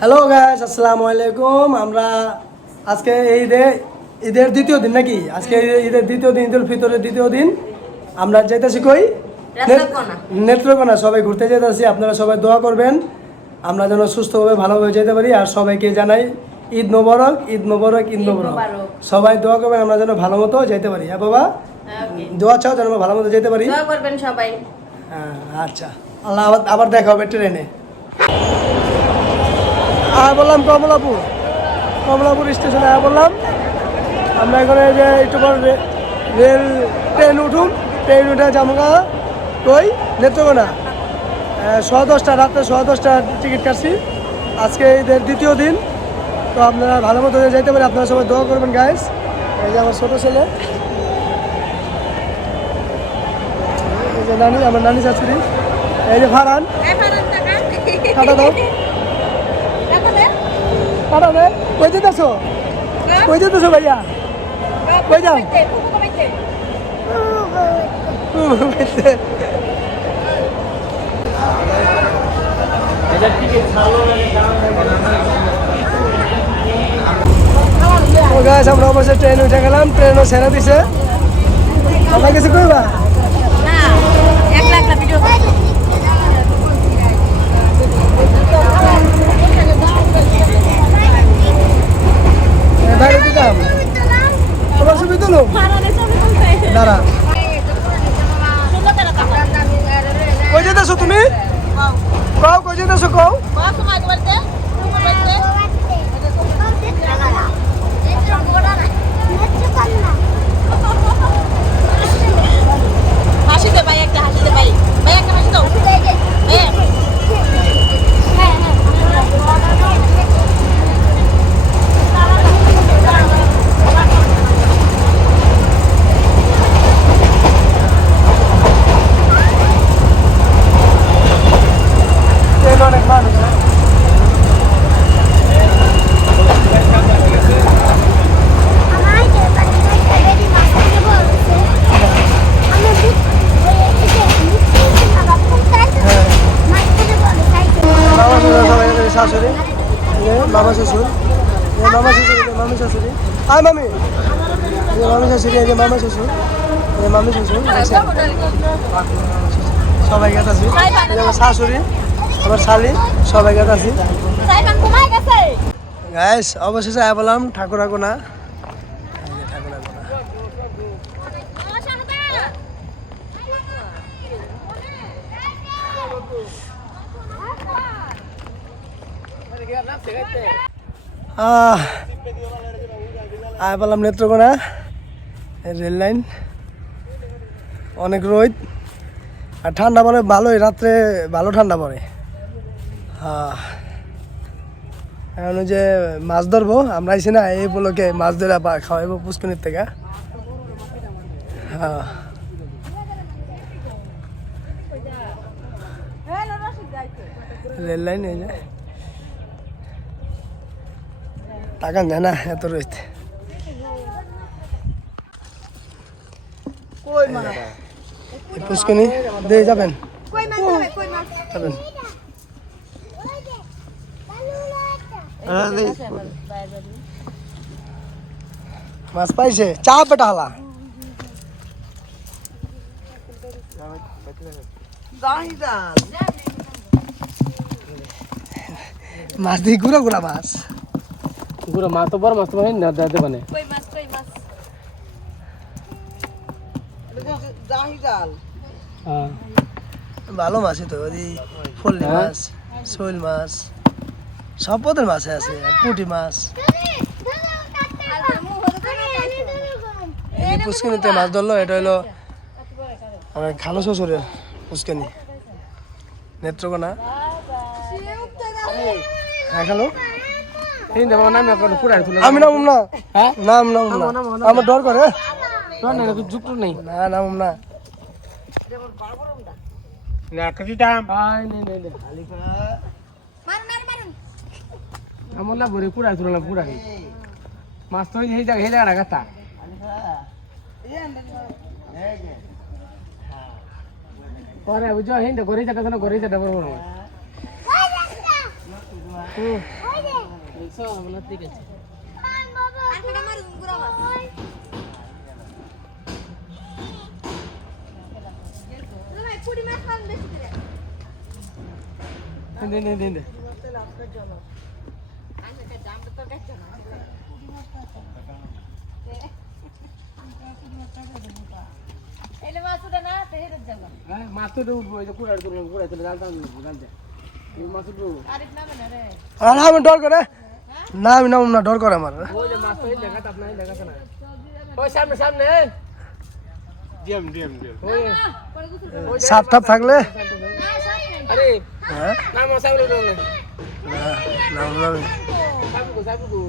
Hello guys, আসসালামু আলাইকুম। আমরা আজকে ঈদের দ্বিতীয় দিন নাকি? আজকে ঈদের দ্বিতীয় দিন, ঈদুল ফিতরের দ্বিতীয় দিন। আমরা যেতেছি কই? নেত্রকোনা। সবাই ঘুরতে যেতেছি। আপনারা সবাই দোয়া করবেন আমরা যেন সুস্থভাবে ভালোভাবে যেতে পারি। আর সবাইকে জানাই ঈদ মোবারক, ঈদ মোবারক, ঈদ মোবারক। সবাই দোয়া করবেন আমরা যেন ভালো মতো যেতে পারি। হ্যাঁ বাবা, দোয়া চাও যেন আমরা ভালো মতো যেতে পারি। দোয়া করবেন সবাই। হ্যাঁ আচ্ছা, আল্লাহ আবার দেখা হবে ট্রেনে। বললাম কমলাপুর স্টেশনে বললাম আমরা এখানে যে একটু পর রেল ট্রেন উঠে জামগা কই নেত্রকোনা। 10:30 রাত্রে 10:30 টিকিট কাটছি। আজকে ঈদের দ্বিতীয় দিন, তো আপনারা ভালো মতো যাইতে পারে। আপনারা সবাই দোয়া করবেন গাইস। এই যে আমার ছোটো ছেলে, এই যে নানি, আমার নানি শাশুড়ি, এই যে ফারহান। টাটা দাও, টাটা দে। কই যেতেছো? কই যেতেছো ভাইয়া? কই যাও? আমরা অবশ্যই ট্রেন উঠে গেলাম। ট্রেনও ছেড়ে দিছে। আমরা কিছু কইবা? বাইরে দিতাম তোমার ছবি তুলো দাঁড়া। কই যেতেছো তুমি? কও কই যেতেছো? কও হাসিতে ভাই, একটা হাসিতে ভাই, ভাই একটা হাসি দাও। অনেক মানুষ। শাশুড়ি, মামা শ্বশুর, মামা শ্বশুর, মামি শাশুড়ি, আয় মামি, মামি শাশুড়ি, এই যে মামা শ্বশুর, মামি শ্বশুর, সবাই গেছে। আমার শাশুড়ি, আমার শালি, সবাই গেছে। গাইস অবশেষে বললাম ঠাকুরাকোনা। বললাম নেত্রকোনা রেল লাইন। অনেক রোদ আর ঠান্ডা পড়ে ভালোই, রাত্রে ভালো ঠান্ডা পড়ে। এখন যে মাছ ধরবো আমরা আইসি না, এই বলোকে মাছ ধরে খাওয়াইবো পুষ্কনির থেকে। রেল লাইন এই যে টাকা নেয় না এত রয়েছে। পুষ্কনি দিয়ে যাবেন যাবেন। মাছ পাইছে চা বেটা হালা মাছ দিয়ে গুড়া গুড়া মাছ, গুড়া মাছ তো বড় মাছ তো না দাদা মানে ভালো মাছই তো। ফল্লি মাছ, শৈল মাছ, সব পদের মাছ আছে। পুঁটি মাছ, এই পুষ্কনিতে মাছ ধরলো। এটা হলো আমার খালো শ্বশুরের পুষ্কনি, নেত্রকোনা। হ্যাঁ খালো, আমি নাম না, নাম আমার ডর করে যুক্ত নেই না, নাম না। আমার না ভরে পুরা ছিল না পুরা মাছ তো এই জায়গা গাতা পরে বুঝো হিন্দে গড়ি যাটা গড়ি যাটা বড় বড় এইসো আমরা ঠিক আছে আর কটা মার গুড়া মাছ ভাই পুরি মাছ খান বেশি করে দিন আমি একটা জাম তো কাটছ না এলে মাছ উঠে না তেহের যাবা হ্যাঁ মাছ তো উঠবো এই যে কুড়াই তুলে জাল টান দেবো জাল দে এই মাছ উঠবো আরিফ নামে না রে আর আমি ডর করে না আমি নাম না ডর করে আমার ওই যে মাছ তো এই লেখা তাপ নাই লেখা না ওই সামনে ওই সাপ টাপ থাকলে আরে হ্যাঁ না মশা বলে দাও না না সাবু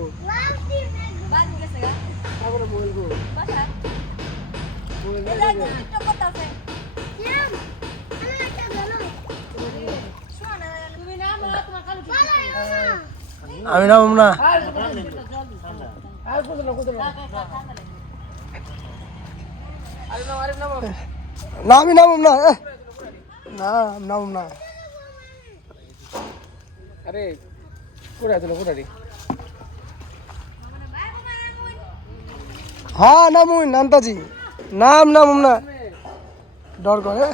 বাজ গেছে গা সাবু বলবো বাসা বলবো এটা তো কথা আছে শোনা তুমি না আমরা তোমার কালু আমি নাম না আর কোন না আরে না না আমি নাম না না নাম না আরে কুড়াই হ্যাঁ নামুন নামতাজি নাম না ডর করে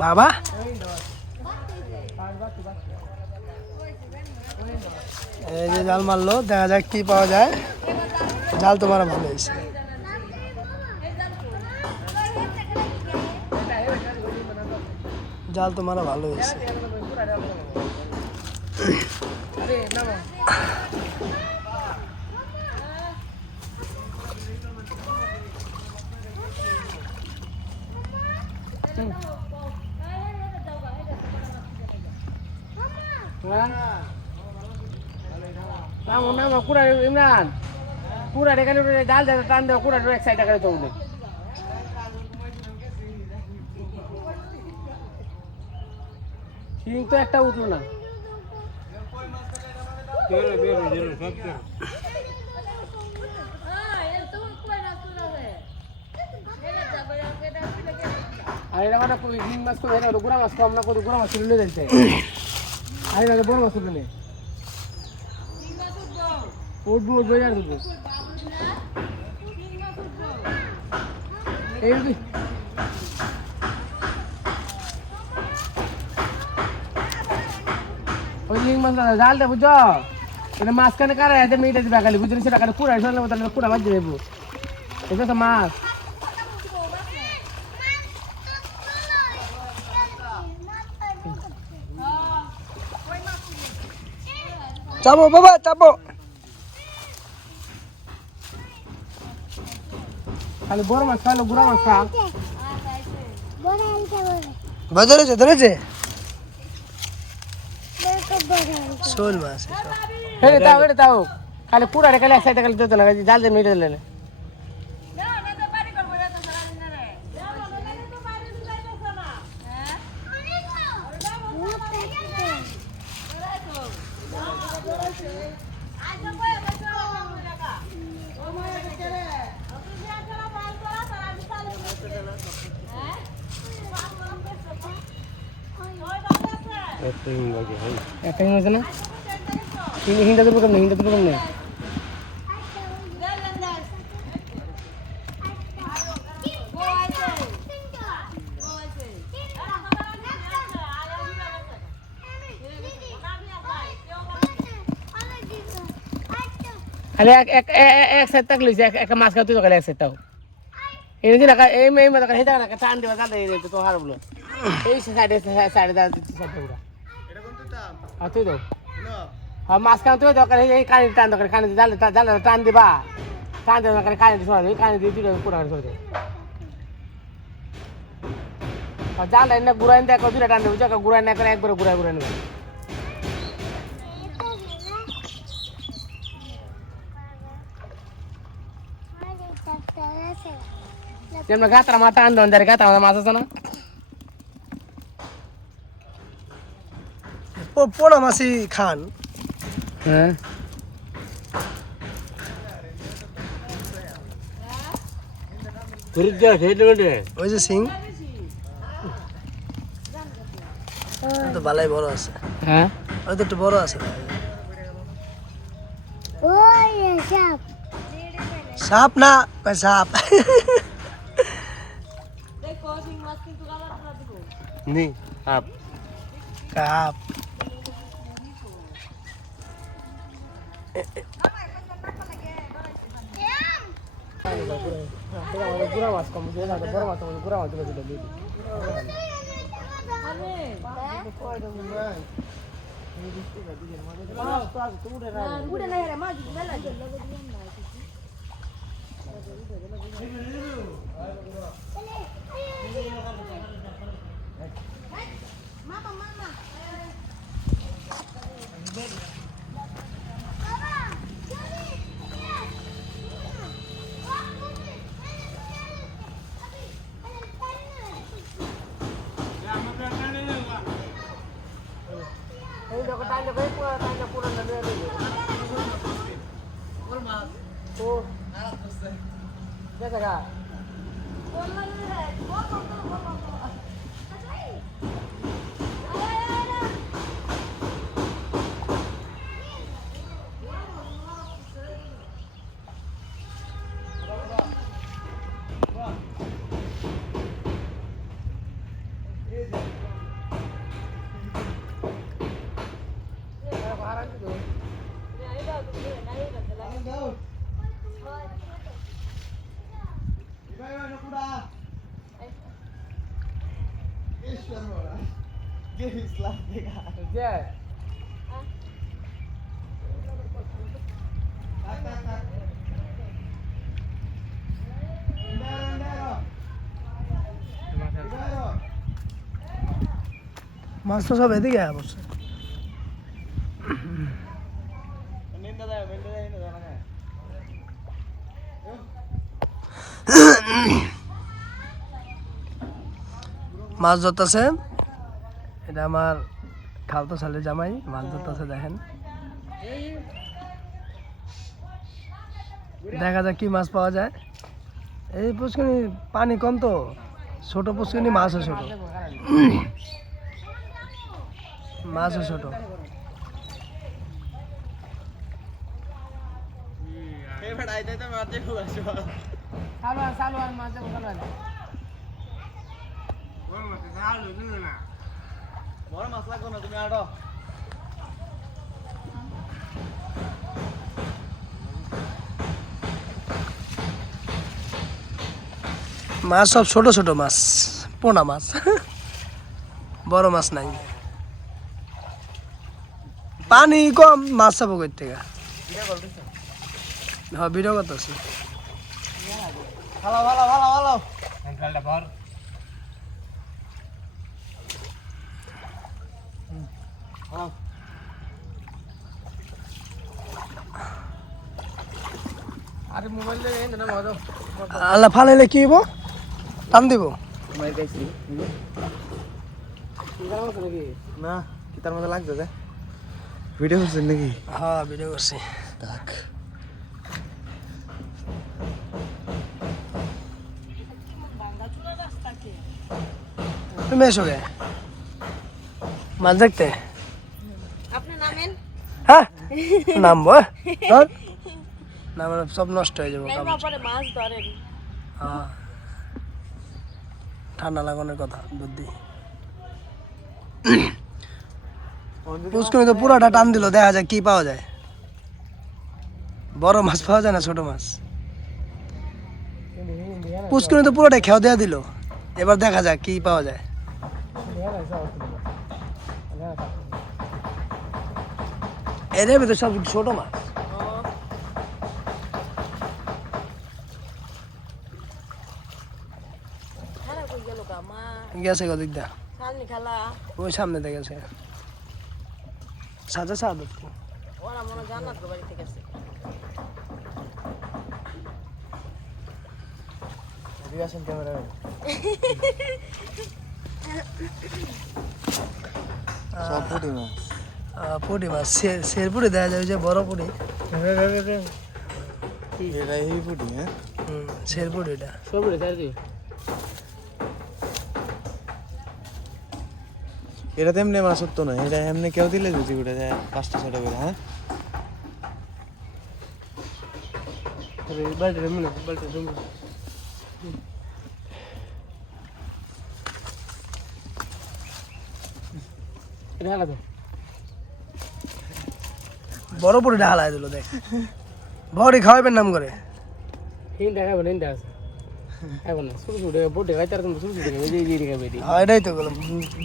বাবা এই যে জাল মারলো দেখা যাক কি পাওয়া যায় জাল তোমার ভালো হয়েছে জাল তোমার ভালো হয়েছে আরে না নাম কুড়া ইমরান কুড়া রেখে জাল দে টান দেওয়া কুড়া এক সাইড করে চৌলে শিং তো একটা উঠলো না আর এটা মানে শিং মাছ করে গুড়া মাছ কম না করে গুড়া মাছ তুলে দিতে আরে না বড় মাছ তুলে উঠবো আর উঠবো এই ওই লিং মাছ জাল দে বুঝছো এটা মাঝখানে কারা এতে মেয়েটা দিবে খালি বুঝলি সেটা খালি কুড়াই সরলে তাহলে কুড়া বাজ দেবো এটা তো মাছ চাপো বাবা চাপো খালি বড় মাছ খালো গুড়া মাছ খা ধরেছে শোল মাছ এটা তাও খালি কুড়া রে খালি এক সাইডে খালি দিতে না জাল দিয়ে মেয়েটা দিলে না না তো বাড়ি করব না তো সারা দিন রে না তো বাড়ি যাইতেছ না হ্যাঁ একটা হিং আছে না হিংটা তো কম নেই খালি এক সাইড তাক লইছে একটা মাছ খাওয়া তুই তো খালি এক সাইড তাও এই যে রাখা এই মতো হেঁটে রাখা টান দেওয়া জাল দিয়ে তো হার বলো এই সাইডে সাইডে পুরা আর তুই দাও হ্যাঁ মাছ খাওয়া তুই দরকার এই কানি টান দরকার কানি জাল টান দিবা টান দেওয়া দরকার কানি শোনা দেবে কানি দিয়ে তুই পুরা করে দেবে আর জাল না ঘুরাই দেখো দুটা টান দেবো ঘুরাই না করে একবার ঘুরাই নেবে যেমন গাতরা মাথা আনন্দ গাতরা মাছ আছে না পোড়া মাছই খান হ্যাঁ ওই যে সিং তো ভালোই বড় আছে হ্যাঁ হয়তো একটু বড় আছে সাপ না কয় সাপ নি আপ কাপ গুড়া মাছ কম বড় মাছ গুড়া মাছ দিলে এই দেখো টাইলে কই পুরো টাইলে পুরো না দিয়ে দিও কোন মাছ ও দেখা গা মাছ তো সব এদিকে অবশ্য মাছ ধরতেছে এটা আমার খালতো ছেলে জামাই মাছ ধরতেছে দেখেন দেখা যাক কি মাছ পাওয়া যায় এই পুষ্করিণী পানি কম তো ছোট পুষ্করিণী মাছও ছোট মাছও ছোট সালোয়ার মাছ দেখো সালোয়ার বড় মাছ লাগবে না তুমি আড়ো মাছ সব ছোট ছোট মাছ পোনা মাছ বড় মাছ নাই পানি কম মাছ চাবো কই থেকে হ্যাঁ ভিডিও করতেছি ভালো ভালো ভালো ভালো আরে মোবাইল দিয়ে না মাদো আল্লাহ ফালাইলে কি হইব টান দিব মার গাইছি নাকি না কি তার মধ্যে লাগছে যে ভিডিও করছেন নাকি হ্যাঁ ভিডিও করছি তাক তুমি এসো গে মাছ দেখতে আপনি নামেন হ্যাঁ নামবো ধর না মানে সব নষ্ট হয়ে যাবো কাম। পরে মাছ ধরেন হ্যাঁ ঠান্ডা লাগানোর কথা বুদ্ধি পুষ্করিণী তো পুরোটা টান দিল দেখা যায় কি পাওয়া যায় বড় মাছ পাওয়া যায় না ছোট মাছ পুষ্করিণী তো পুরোটাই খেয়াও দেওয়া দিল এবার দেখা যাক কি পাওয়া যায় এর ভিতরে সব ছোট মাছ খারাপ হয়ে গেল গা মা গেছে কদিক দা সামনে খেলা ওই সামনে দিয়ে গেছে সাজা সাদা ওরা মনে জান্নাত বাড়িতে গেছে রিয়াকশন ক্যামেরা সব পুটি মাছ পুটি মাছ শের পুটি দেখা যায় যে বড় পুটি এটা এই পুটি হ্যাঁ শের পুটি এটা সব রে স্যার দিও এটা তো এমনি মাছ হতো না, এটা এমনি কেউ দিলে যদি উঠে যায় 5টা 6টা করে। হ্যাঁ এটা হলো তো বড় পুরি ঢালাই দিল দেখ, বড়ি খাওয়াবেন নাম করে। হিন দেখাবো হিন দেখা এখন না ছোট ছোট বড় গাইতে আর ছোট ছোট এই যে খাবে হ্যাঁ এটাই তো বললাম,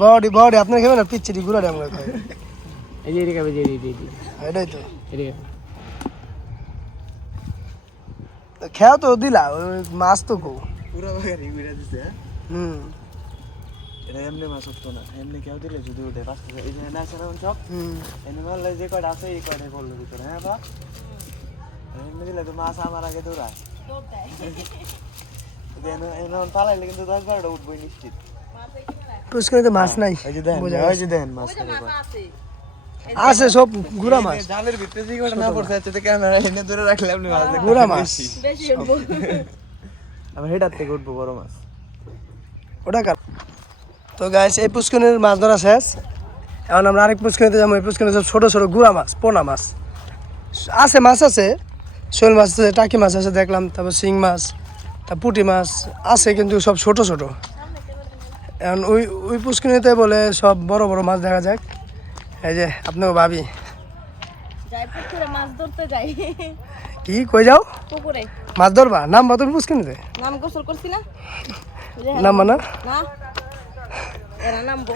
বড়ি বড়ি আপনার খাবেন না, পিচ্ছিটি গুড়াটা আমরা খাই। এই যে খাবে এই এটাই তো এই খেয়া তো দিলা, ওই মাছ তো কো। পুরো বাগারি ঘুরে দিছে। হ্যাঁ হুম এটা এমনি মাছ হতো না, এমনি কেউ দিলে যদি উঠে 5টা। এই যে না আছে না চপ, হুম এমনি মারলে যে কয়টা আছে এই কয়টা করলো ভিতরে। হ্যাঁ বা এমনি দিলে তো মাছ আমার আগে দৌড়ায়। পালাইলে কিন্তু 10-12টা উঠবই নিশ্চিত। পুষ্করিতে মাছ নাই, ওই যে দেখেন, বোঝা ওই যে দেখেন মাছ আছে সব গুড়া মাছ। জালের ভিতরে যে কয়টা না পড়ছে আছে, তো ক্যামেরা এনে ধরে রাখলে আপনি মাছ দেখতে গুড়া মাছ বেশি উঠবো। আবার হেডার থেকে উঠবো বড় মাছ। ওটা কার। তো গাইস এই পুষ্করিণীর মাছ ধরা শেষ, এখন আমরা আরেক পুষ্করিণীতে যাবো। এই পুষ্করিণীতে সব ছোট ছোট গুড়া মাছ, পোনা মাছ আছে, মাছ আছে, শোল মাছ আছে, টাকি মাছ আছে দেখলাম, তারপর শিং মাছ, তারপর পুঁটি মাছ আছে, কিন্তু সব ছোট ছোট। এখন ওই ওই পুষ্করিণীতে বলে সব বড় বড় মাছ দেখা যায়। এই যে আপনাকে ভাবি যাই পুকুরে মাছ ধরতে যাই, কি কই যাও পুকুরে মাছ ধরবা, নামবা তুমি পুষ্করিণীতে? নাম গোসল করছি না, নামবা না? না এরা নামবো।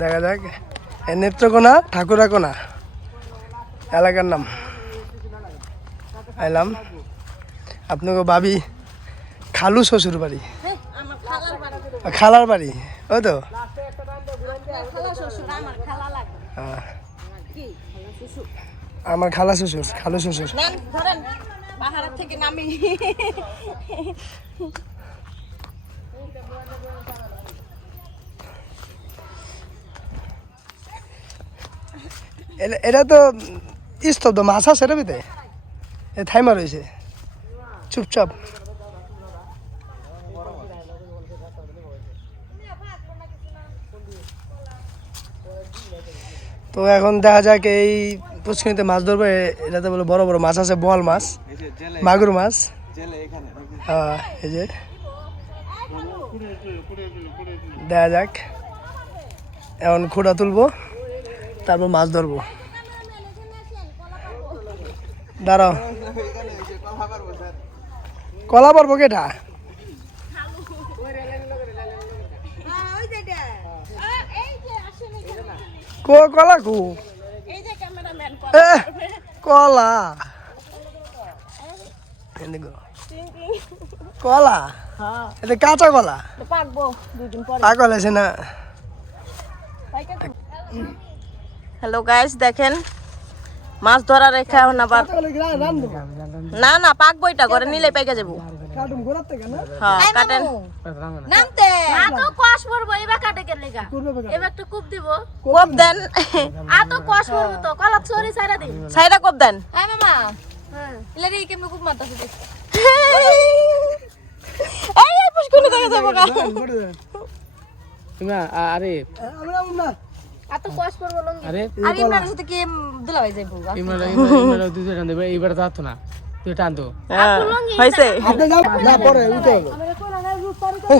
দেখা যাক। এই নেত্রকোনা ঠাকুরাকোনা এলাকার নাম। আইলাম আপনাকে ভাবি খালু শ্বশুর বাড়ি, হ্যাঁ, আমার খালার বাড়ি, খালার বাড়ি, ওই তো। খালা শ্বশুর আমার খালা লাগে হ্যাঁ, কি খালা শ্বশুর। আমার খালা শ্বশুর, খালু শ্বশুর। নেন ধরেন পাহাড়ের থেকে নামি। এটা তো স্তব্ধ, মাছ আছে এটার ভিতরে, এ থাইমা রয়েছে চুপচাপ। তো এখন দেখা যাক এই পুষ্করিণীতে মাছ ধরবে। এটাতে বলে বড় বড় মাছ আছে, বোয়াল মাছ, এই যে জেলে মাগুর মাছ। জেলে এখানে এই যে দেখা যাক, এখন খোঁড়া তুলবো, তারপর মাছ ধরবো। দাঁড়াও, কলা পারবো কেটা? কো কলা কু, এই যে ক্যামেরাম্যান এ কলা, এদিকে। কলা এটা কাঁচা কলা, পাকবো 2 দিন পরে। পাগল আছে না? হ্যালো গাইস, দেখেন মাছ ধরা রেখা এখন আবার না না পাকবো, এটা করে নিলে পেকে যাবো। হ্যাঁ কাটেন নামতে আতো কষ পড়বো এবার কাটে কে লেগা এবার একটু কুপ দিব কোপ দেন, আতো কষ পড়বো তো কলা চোরি সাইরা দিন সাইডা কোপ দেন। হ্যাঁ মামা ইলারি কেমনে কুপ মারতাছে দেখ এই পুষ্কুনি থেকে যাবো গা। তুমি আরে আতো কষ পড়বো লঙ্গি আরে আর ইমরানের সাথে কি দুলা হয়ে যাইবো গা। ইমরা দুই টান দেবে, এইবার যাতো না, তুই টান তো। হইছে না পরে উঠে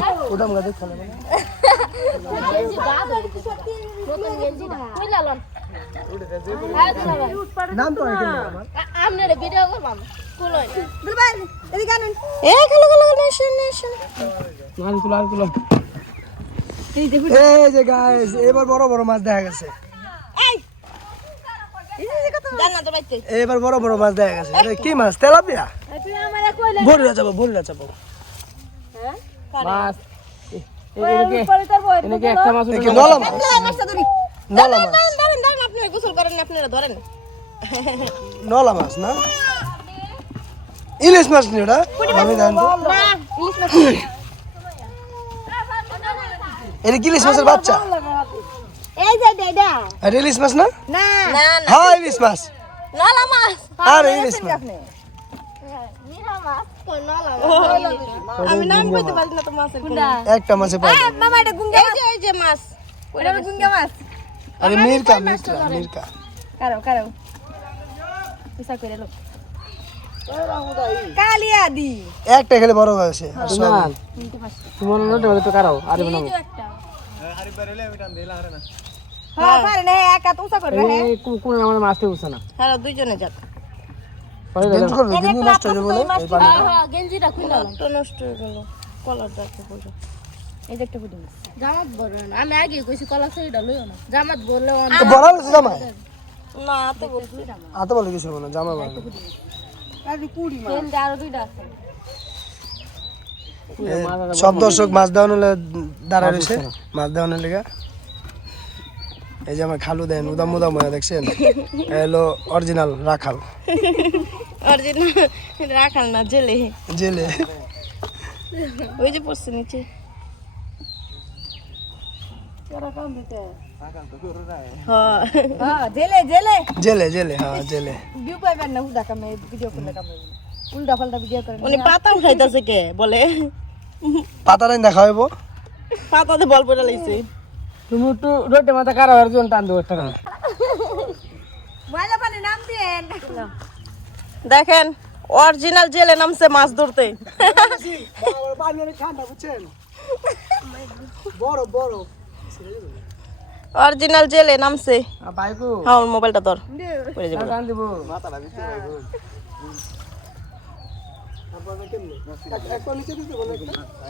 হলো ওদাম গাছে খেলে গেঞ্জি গা ধরে কি সত্যি নতুন গেঞ্জি না কই লালন হ্যাঁ দুলা ভাই নাম তো এখানে আমার আমনে ভিডিও করবাম কুল হই দুলা ভাই এদিকে আনেন। এই খালো খালো নেশন নেশন। আর তুলো এই যে গাইস এবার বড় বড় মাছ দেখা গেছে, এই এই কত জান্নাত বাইতে। এবার বড় বড় মাছ দেখা গেছে। এটা কি মাছ? তেলাপিয়া? তুই আমারে কইলে বড়িরা চাপো হ্যাঁ মাছ পরে করব এনেকে একটা মাছ দেখি নলা মাছ, মাছটা ধরি। নলা মাছ, ধরেন ধরেন আপনি গোসল করেন, আপনারা ধরেন। নলা মাছ না ইলিশ মাছ নি ওটা, আমি জানি তো। না ইলিশ মাছ এটা কি ইলিশ মাছের বাচ্চা? এই যে ডেডা আর ইলিশ মাছ না? না না না হ্যাঁ ইলিশ মাছ, নলা মাছ। আর ইলিশ মাছ। নিরা মাছ কই নলা আমি নাম কইতে পারি না তো মাছের কোনটা। একটা মাছে পাই। মামা এটা গুঙ্গা। এই যে মাছ ওটা গুঙ্গা মাছ আরে মিরকা মিরকা কারো পিসা করে লো কালিয়া দি একটা খেলে বড় হয়েছে আর সব না তোমার নট হলে তো কারাও আরে বানাবো একটা আরে বেরেলে আমি টান দিলা আরে না হ্যাঁ পারে না একা তো উসা করবে হ্যাঁ এই কোন আমার মাছতে উঠছে না হ্যাঁ দুইজনে যাক পরে গেঞ্জি করবে গেঞ্জি নষ্ট হয়ে যাবে বলে এই পানি হ্যাঁ গেঞ্জিটা খুলে তো নষ্ট হয়ে গেল কলারটা একটু পড়ে এই যে একটা ফুটে জামাত বড় না আমি আগে কইছি কলা সেইটা লইও না জামাত বললেও তো বড় হয়েছে জামা না তো বলছি আতো বলে কিছু হবে না জামা বলে তেল দিয়ে আরো দুইটা আছে সব দর্শক মাছ দেওয়ানো দাঁড়ায় রয়েছে মাছ দেওয়ানোর লেগে এই যে আমার খালু দেন উদাম উদাম হয়ে দেখছেন এলো অরিজিনাল রাখাল অরিজিনাল রাখাল না জেলে জেলে ওই যে পড়ছে নিচে হ্যাঁ হ্যাঁ জেলে জেলে জেলে জেলে হ্যাঁ জেলে ভিউ পাইবেন না হুদা কামে ভিডিও করলে কামে উল্টা পাল্টা ভিডিও করে উনি পাতা উঠাইতেছে কে বলে পাতা রাইন দেখা হইব পাতাতে বল পড়ে লাইছে তুমি একটু রোটে মাথা কারাও আর জন টান দেবো একটা ময়লা পানি নাম দেন দেখেন অরিজিনাল জেলে নামছে মাছ ধরতে পানি অনেক ঠান্ডা বুঝছেন বড় বড় অরিজিনাল জেলে নামছে বাইকু হ্যাঁ ওর মোবাইলটা ধর পড়ে যাবে টান দিব মাথাটা দিতে ভাই গো একটা নিচে দিতে বলে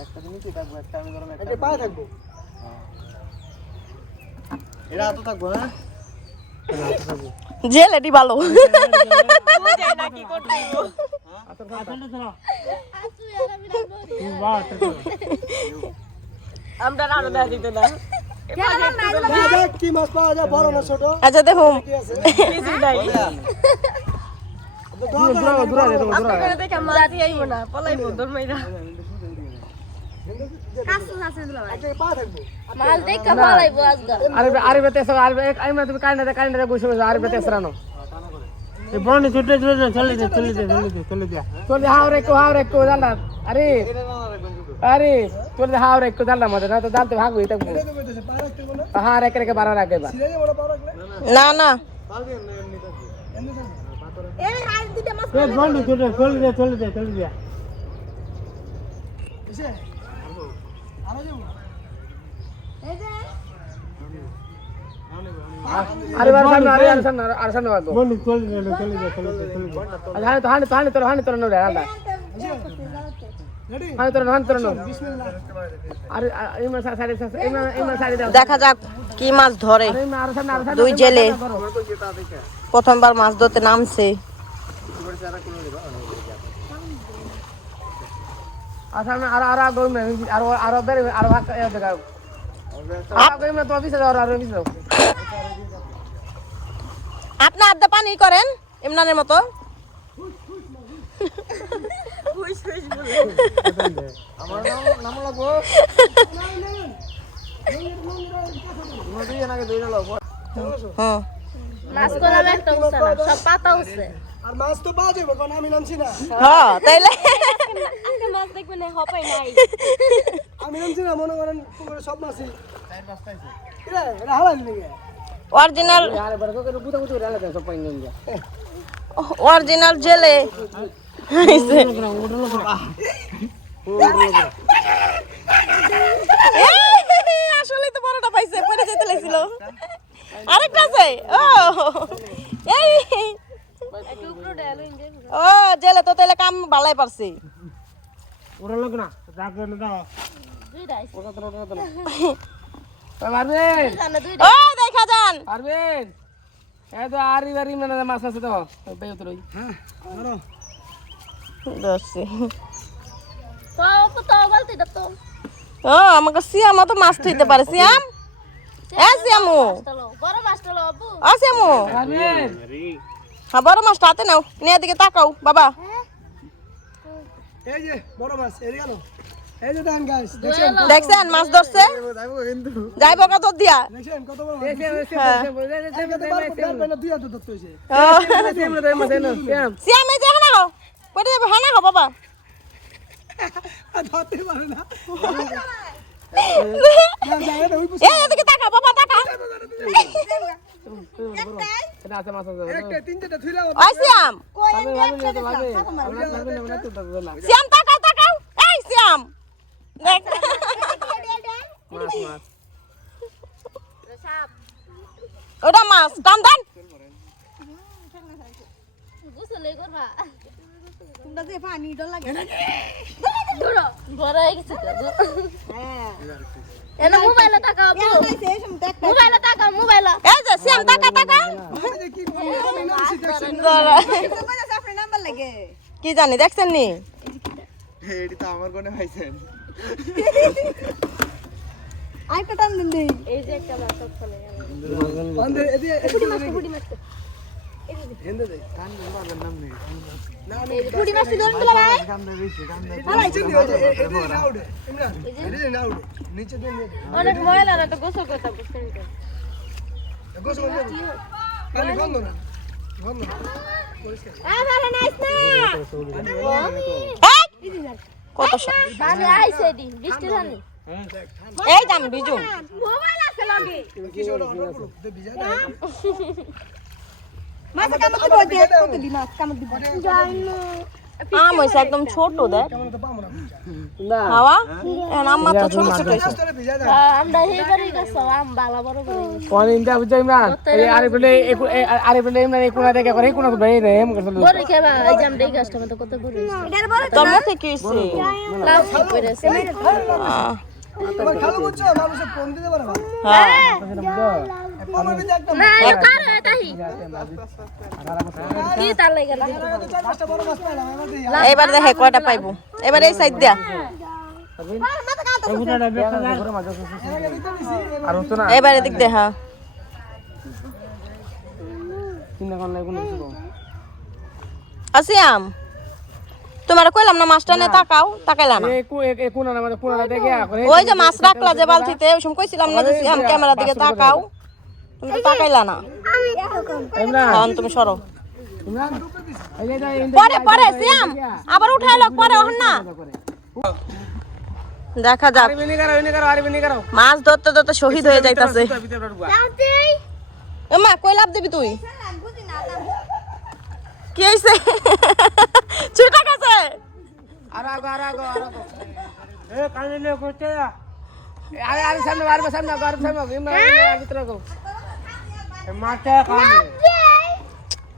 একটা নিচে থাকবো একটা আমি ধরলাম একটা পায়ে থাকবো এটা তো থাকবো না জেলেটি ভালো আমরা আরো দেখা দিতে না দেখ কি মাছ পাওয়া যায় বড় না ছোট আচ্ছা দেখুন কি আছে দেখে মাছ আইবো না পলাইবো দরমাইরা একটা পায়ে থাকবো মাল দেখা পালাইবো আজগা আরে আরে বেতে সব আরে আমি তুমি কাইন্ডা বসে বসে আরে বেতে সরানো এই বনে ছুটে চলে চলে চলে হাওরে কো জানা আরে আরে চলে হাওরে কো জানা মতে না তো জানতে ভাগো এটা পায়ে রাখতে বলে হ্যাঁ রেখে রেখে বাড়া রাখবে বা সিরে বড় পায়ে রাখলে না না এই আজ দুইটা মাছ এই বনে ছুটে চলে যা এসে আরো যাবো এই যে আরে বার সামনে আরে সামনে বাগো বনে চলে যা হানি তোর নো রে আলা রেডি হানি তোর নো বিসমিল্লাহ আরে এই মাছ সাড়ে এই মাছ সাড়ে দাও দেখা যাক কি মাছ ধরে আরে আরে সামনে দুই জেলে প্রথমবার মাছ ধরতে নামছে আর সামনে আর গো মে আর বেরে আর ভাগ দেখাও আপ গো মে তো অফিসে যাও আর অফিসে যাও আপনি আড্ডা পানি করেন ইমরানের মতো আমার নাম লাগবো নদী এনাকে দইরা লও হুম মাছ কলা একটা উঠছে না সব পাতা উঠছে আর মাছ তো পাওয়া যাবে কারণ আমি নামছি না হ্যাঁ তাইলে আজকে মাছ দেখবেন হপাই নাই আমি নামছি না মনে করেন পুকুরে সব মাছই এটা হালাই দিলে অরিজিনাল আরে বড় করে বুতা বুতা করে আলাদা সব পাইন যা অরিজিনাল জেলে আসলে তো বড়টা পাইছে পরে যেতে লাগছিল আরেকটা আছে ও এই ও জেলে তো তাহলে কাম ভালাই পারছে ওরা লোক না যাকে না দাও দুইটা পারবেন ও দেখা যান পারবেন এই তো আরি বারি মানে মাছ আছে তো পাই তো রই হ্যাঁ ধরো দর্শি তো বলতে তো ও আমাকে সিয়াম তো মাছ ধুইতে পারে সিয়াম এ সিয়ামু চলো বড় মাছটা লো আবু ও সিয়ামু পারবেন হ্যাঁ বড় মাছটা হাতে নাও নিয়ে দিকে তাকাও বাবা এই যে বড় মাছ এই গেল এই যে দেখেন গাইস দেখছেন মাছ ধরছে যাইবো কত দিয়া দেখছেন কত বড় মাছ দেখে দুই হাতে ধরতে হয়েছে সিয়াম এই যে হানা হো পড়ে যাবে হানা হো বাবা আর ধরতে পারে না এই এদিকে তাকাও বাবা না আছে মাছ আছে একটা তিন চারটা থুইলাম ওই শ্যাম শ্যাম তাকাও তাকাও এই শ্যাম দেখ ওটা মাছ টান টান গোসলে করবা তোমরা যে পানি ডর লাগে ধরো বড় হয়ে গেছে তো এনা মোবাইলে তাকাও মোবাইলে তাকাও মোবাইলে এই যে শ্যাম তাকা তাকা আপনার নাম্বার লাগে কি জানি দেখছেন নি এটি তো আমার কোনে পাইছেন আইটা টান দিন দেই এই যে একটা মাছ চলে গেল বন্ধে এদি বুড়ি মাছটা হেন্দে দে কান বলার নাম নেই বুড়ি মাছটা ধরুন বলা ভাই কান দে বেশি কান দে আরে চিন্তি হয়েছে এদি না উঠে ইমরান এদি না উঠে নিচে দিয়ে নিয়ে অনেক ময়লা না তো গোসল করতে বুঝতে নিতে গোসল করে পানি বন্ধ না বন্ধ না আরে নাইস না কত সব পানি আইছে দি বৃষ্টি জানি এই দাম বিজু মোবাইল আছে লগে কি ছোট অটো করো দে ভিজা দে মাছ কামড় দিব দে কত দি মাছ কামড় দিব আম হইছে একদম ছোট দেখ কেমন তো পামরা না হাওয়া এখন আম মাত্র ছোট ছোট হইছে তোরে ভিজা দে আমরা হেবারই গেছ আম বালা বড় করে কোন ইন্দা বুঝছো ইমরান এই আরে বলে ইমরান এই কোনা দেখে করে কোনা তো ভাই রে এম করছিল বড় খেবা এই জাম দেই গাছটা মত কত বড় এটার বড় তোর মুখে কি হইছে লাউ ঠিক করেছে তোমার খালো বুঝছো মানুষে ফোন দিতে পারে না হ্যাঁ আমার ভিতরে একটা না এ কার এটাই কি তার লাগা না তো চার পাঁচটা বড় মাছ পাইলাম এবার দেই এবার দেখে কয়টা পাইবো এবার এই সাইড দিয়া আর তো না এবার এদিক দে হ্যাঁ চিন্তা কোন নাই কোন কিছু আসিয়াম তোমার কইলাম না মাছটা নিয়ে তাকাও তাকাইলা না এই কোনা না মানে কোনা দেখে করে ওই যে মাছ রাখলা যে বালতিতে ওই সময় কইছিলাম না যে সিয়াম ক্যামেরার দিকে তাকাও তুমি তো তাকাইলা না ইমরান তখন তুমি সরো ইমরান এই যে পরে পরে সিয়াম আবার উঠাইলো পরে হন না দেখা যাক আরে বিনি করো মাছ ধরতে ধরতে শহীদ হয়ে যাইতাছে এমা কই লাভ দিবি তুই কি হইছে ছুটা গেছে আর আগো এ কানে লে করতে আরে সামনে ইমরান ভিতরে গো এ মাটা কানে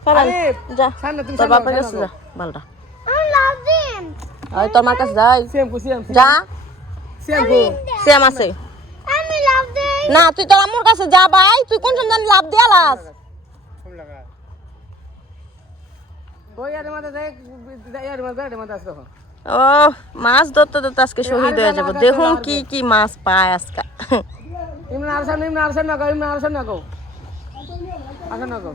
ফেরান যা সামনে তুমি তোর বাপের কাছে যা বালটা ওই তোর মার কাছে যাই সেম যা সেম সিয়াম আছে না তুই তোর আম্মুর কাছে যা ভাই তুই কোন জানি লাভ দিয়ালাস ওই আরে মাথা দেখ ইয়ার মাথা আসো ও মাছ ধরতে ধরতে আজকে শহীদ হয়ে যাবো দেখুন কি কি মাছ পায় আজকে ইমরান আরসান না গো আসেন না গো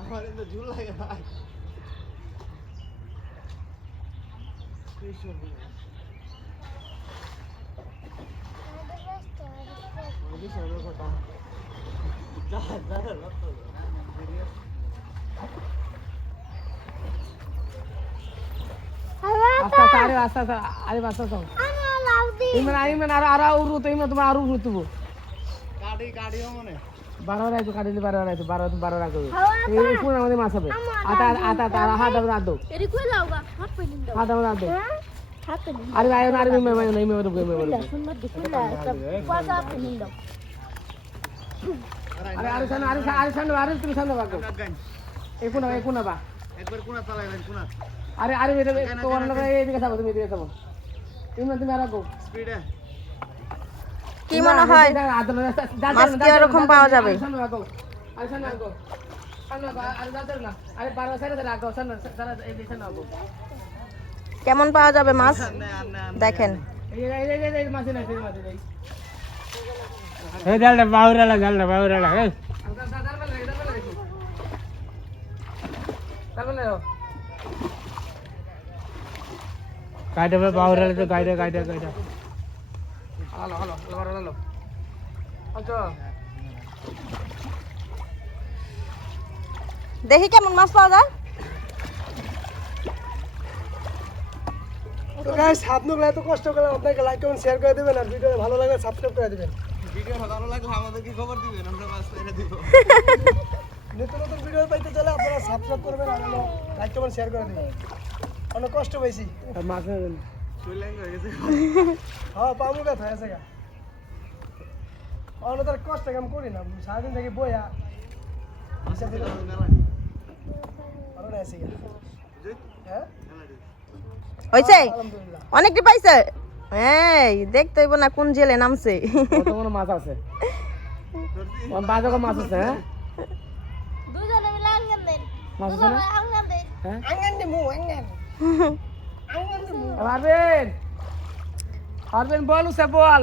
আমার ইন্দা ঝুল লাগে ভাই আস্তে ইমরান আর উরু তো ইমরান তোমার আর উরু তুবো কাটিও মনে 12 রাইতো কাটিলে 12 রাইতো 12 রাখো এই কোন আমাদের মাছ হবে আতা হাত দাও এরি কই লাউগা হাত পেলিন দাও হাত দাও হাত পেলিন আরে আয় না আরে মে সুন্দর দেখুন না পাতা পেলিন দাও আরে তুমি সামনে বাগো এই কোন বা একবার কোনা চালাইবেন কোনা আরে তোমার লোক এইদিকে যাবো তুমি এদিকে যাবো ইমরান তুমি আর গো স্পিডে কি মনে হয় মাছ কি এরকম পাওয়া যাবে সামনে বাগো আরে সামনে বাগো আরে দাঁড়াও না আরে 12 সাইডে রাখো সামনে এই দিকে না গো কেমন পাওয়া যাবে মাছ দেখেন এই মাছ নাই এই জালটা বাউরালা এই কাইটা বাউরালা তো কাইটা হ্যালো আচ্ছা দেখি কেমন মাছ পাওয়া যায় তো গাইস আপনারা এত কষ্ট করে আপনাকে লাইক কমেন্ট শেয়ার করে দিবেন আর ভিডিও ভালো লাগলে সাবস্ক্রাইব করে দিবেন ভিডিওটা ভালো লাগলে আমাদেরকে খবর দিবেন, আমরা মাছ পেরে দিব। নতুন নতুন ভিডিও পাইতে চাইলে আপনারা সাবস্ক্রাইব করবেন আর লাইক কমেন্ট শেয়ার করে দিবেন। অনেক কষ্ট পাইছি। মাছ চলে হয়ে গেছে। হ্যাঁ পামু ব্যথা হয়েছে গা। অন্য তার কষ্ট কাম করি না, সারাদিন থেকে বইয়া ভালো না আছি গা। হ্যাঁ হয়েছে আলহামদুলিল্লাহ। অনেকটি পাইছে। এই দেখতে হইব না কোন জেলে নামছে। কত কোনো মাছ আছে বাজে মাছ আছে হ্যাঁ দুজনে মিলে আঙ্গান দেন মাছ আছে দুজনে না আঙ্গান দেন আঙ্গান দিমু আঙ্গান। আঙ্গান দিমু। আরবেন আরবেন বল উসে বল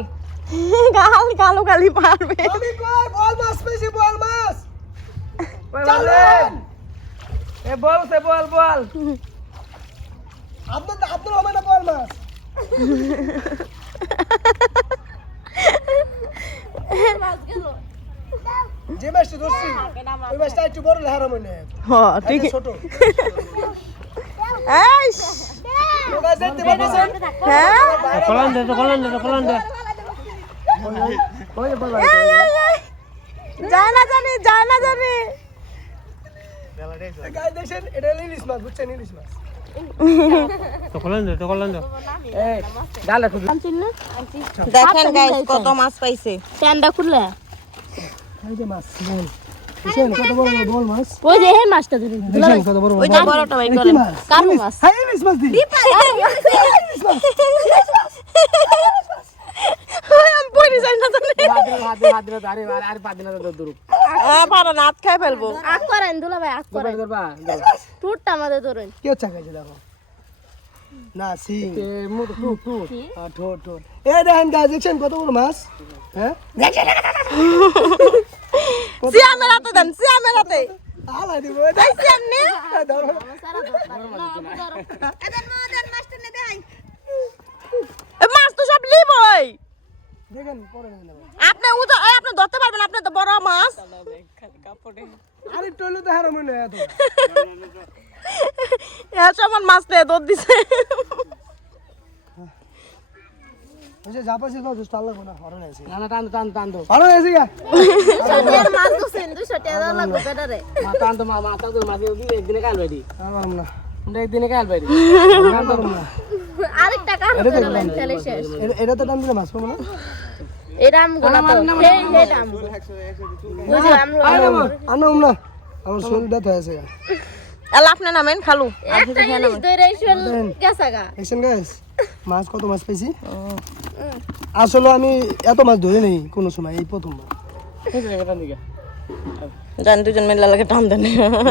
গাল কালো কালি পারবে। আমি কই বল মাছ পেয়েছি, বল মাছ। আরবেন এ বল উসে বল বল আপনার হবে না বল মাছ। মাছ গেল যে মাছটা ধরছি ওই মাছটা একটু বড় লেহারা মনে হয়। হ্যাঁ ঠিক ছোট। এইস ওটা দেখতে পাচ্ছেন? হ্যাঁ কলন দে তো কলন দে তো কলন দে ওই যে বল এই, এই, এই। যায় না জানি গায়ে দেখছেন এটা ইলিশ মাছ, বুঝছেন ইলিশ মাছ। তো কলন দে এই ডাল একটু দেখেন গাইস কত মাছ পাইছে। টেন্ডা খুললে এই যে মাছ বল। দেখছেন কত বড় বড় বল মাছ। ওই যে এই মাছটা ধরে দেখছেন কত বড় বড় ওই যে বল। বড়টা ভাই এটা কি করেন। মাছ? কারু মাছ হ্যাঁ ইলিশ মাছ দি। আমি পড়ি যাই না জানি। হাত দিলে আরে আরে 5 দিন তো দূর পারো না হাত খাই ফেলবো। আগ করেন দুলা ভাই আগ করেন ধরবা টুটটা আমাদের ধরেন কি হচ্ছে খাইছে দেখো না সিং। এ মুখ টু ঠোঁট ঠোঁট। এই দেখেন গাছ দেখছেন কত বড় মাছ। হ্যাঁ সিয়ামের হাতে দেন সিয়ামের হাতে। আলাই দিব। এই সিয়াম নে। ধরো। এ মাছ তো সব লিবই। দেখেন পরে নেব। আপনি আপনি ধরতে পারবেন, আপনি তো বড় মাছ। আরে টইলো তো হারা মনে হয় এত। এত আমার মাছ নিয়ে দৌড় দিছে। ওই যে জাপাসি তো জুস তাল লাগবে না, হরন আছে। না না টান দো হরন আছে গা। 200 টাকার মাছ দুছেন 200 টাকা লাগবে বেটারে মা টান তো মাথা তো মাছ দিয়ে একদিনে কাল বাইদি আমার না। আমরা একদিনে কাল বাইদি না করব না। আরেকটা কার ধরলেন তাহলে শেষ এটা তো দাম দিলে মাছ পাবো না। এরাম গোনা তো এই দাম বুঝো আমরা আনো না। আমার শরীর ব্যথা আছে গা। এলা আপনি নামেন খালু। একটা ইলিশ ধরে এসেল গেছাগা দেখছেন গাইস মাছ কত মাছ পাইছি। আসলে আমি এত মাছ ধরে নেই কোনো সময়, এই প্রথমবার। জান দুজন মিলে লাগে টান দেন।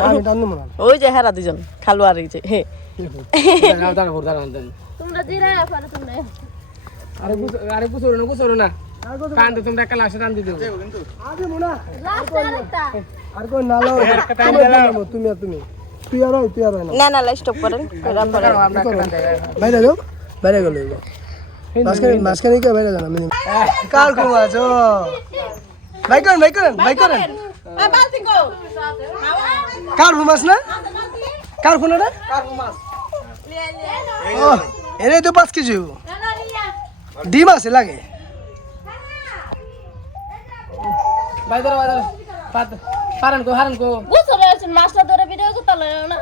আমি টান দেবো না। ওই যে হেরা দুজন খালু আর এই যে হে। তোমরা জিরা পারে তোমরা আরে গুছরো না কান তো তোমরা কাল আসে টান দিও আগে মোনা লাস্ট আরেকটা আর কোন নালো তুমি আর তুমি তুই আর না। না না স্টপ করেন। বাইরে যাও, বাইরে গেল মাঝখানে কে বাইরে জানা মিনিমাম কার কো মাছ ও ভাই করেন কার মাছ না কার ফোন না ও এনে তো 5 কেজি ডিম আছে লাগে। ভাই ধরো হারান কো বুঝছো রে মাছটা ধরে ভিডিও করতে লাগে না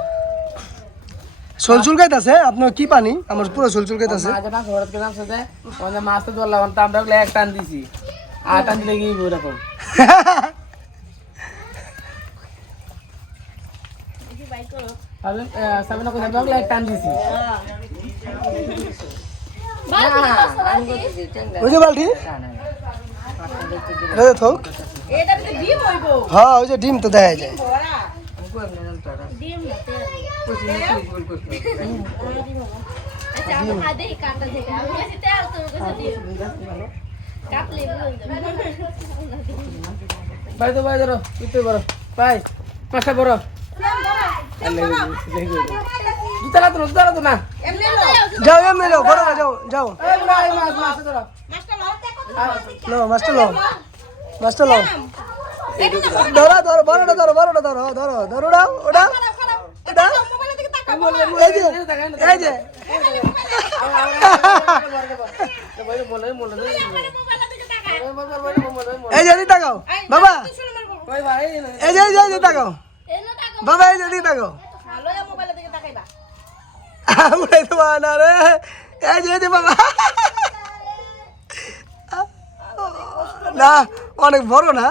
চলচুল গাইতাছে আপনার কি পানি আমার পুরো চলচুল গাইতাছে। মাছটা ঘরত গেলাম সাথে মানে মাছটা ধরলাম তা আমরা এক টান দিছি আর টান দিলে কি এরকম সাবিনা কোথায় ধরলে এক টান দিছি ওই যে বালতি এটা থোক হ্যাঁ ওই যে ডিম তো দেখা যায়। আচ্ছা আমরা দেই কাটা থেকে আমি কাছে তেল তো কাছে দিও কাটলে ভাই ধরো ইতে বড় ভাই মাছটা বড় দুতলা তো না যাও এমনি যাও বড় যাও এই মাছ ধরো লো মাছটা লো ধরো বড়টা ধরো ওটা এই যে বলে বাবা এই যে তাকাও বাবা এই যে তাকাও আমরা তোমার না রে এই যে বাবা না অনেক বড় না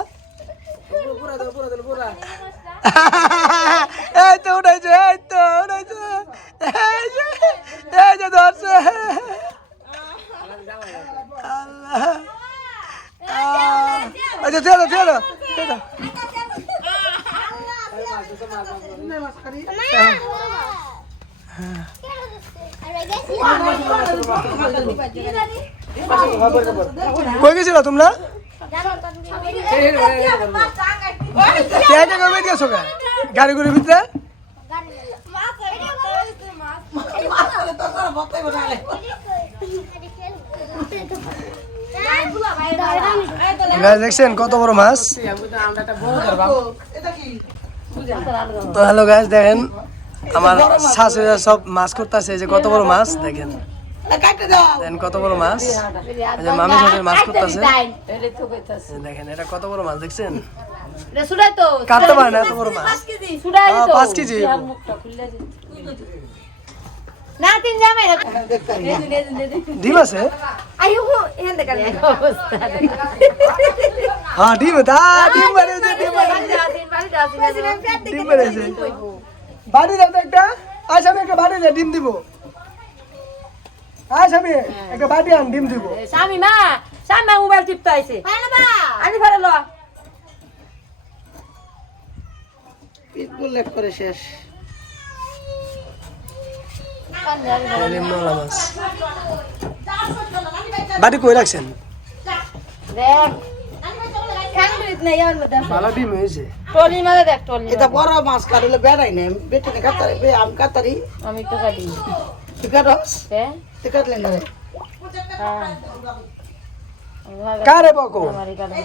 এই তো উঠাইছে এই যে ধরছে আল্লাহ আচ্ছা চলো কই গেছিল তোমরা গাড়ি করে ভিতরে দেখছেন কত বড় মাছ। তো হ্যালো গাইস, দেখেন আমার শাশুড়িরা সব মাছ করতেছে, যে কত বড় মাছ দেখেন, কত বড় মাছ। মামি শাশুড়ি মাছ করতেছে, দেখেন এটা কত বড় মাছ দেখছেন, কাটতে পারে না এত বড় মাছ। 5 কেজি ডিম আছে, হ্যাঁ ডিম বেড়েছে। বাড়ি যাও তো একটা, আজ আমি একটা বাড়ি যা ডিম দিব, আজ আমি একটা বাড়ি আন ডিম দিব। স্বামী মোবাইল টিপতে আইছে আনি ফেলে ল করে শেষ। বাড়ি কই রাখছেন? দেখ ভালো ডিম হয়েছে। টলি মাঝে দেখ, টলি এটা বড় মাছ কাটলে বেড়াই না, বেটে না কাটারি, আমি কাটারি, আমি তো কাটি তুই কাটস, হ্যাঁ তুই কাটলেন না কারে বকো আমারই কাটি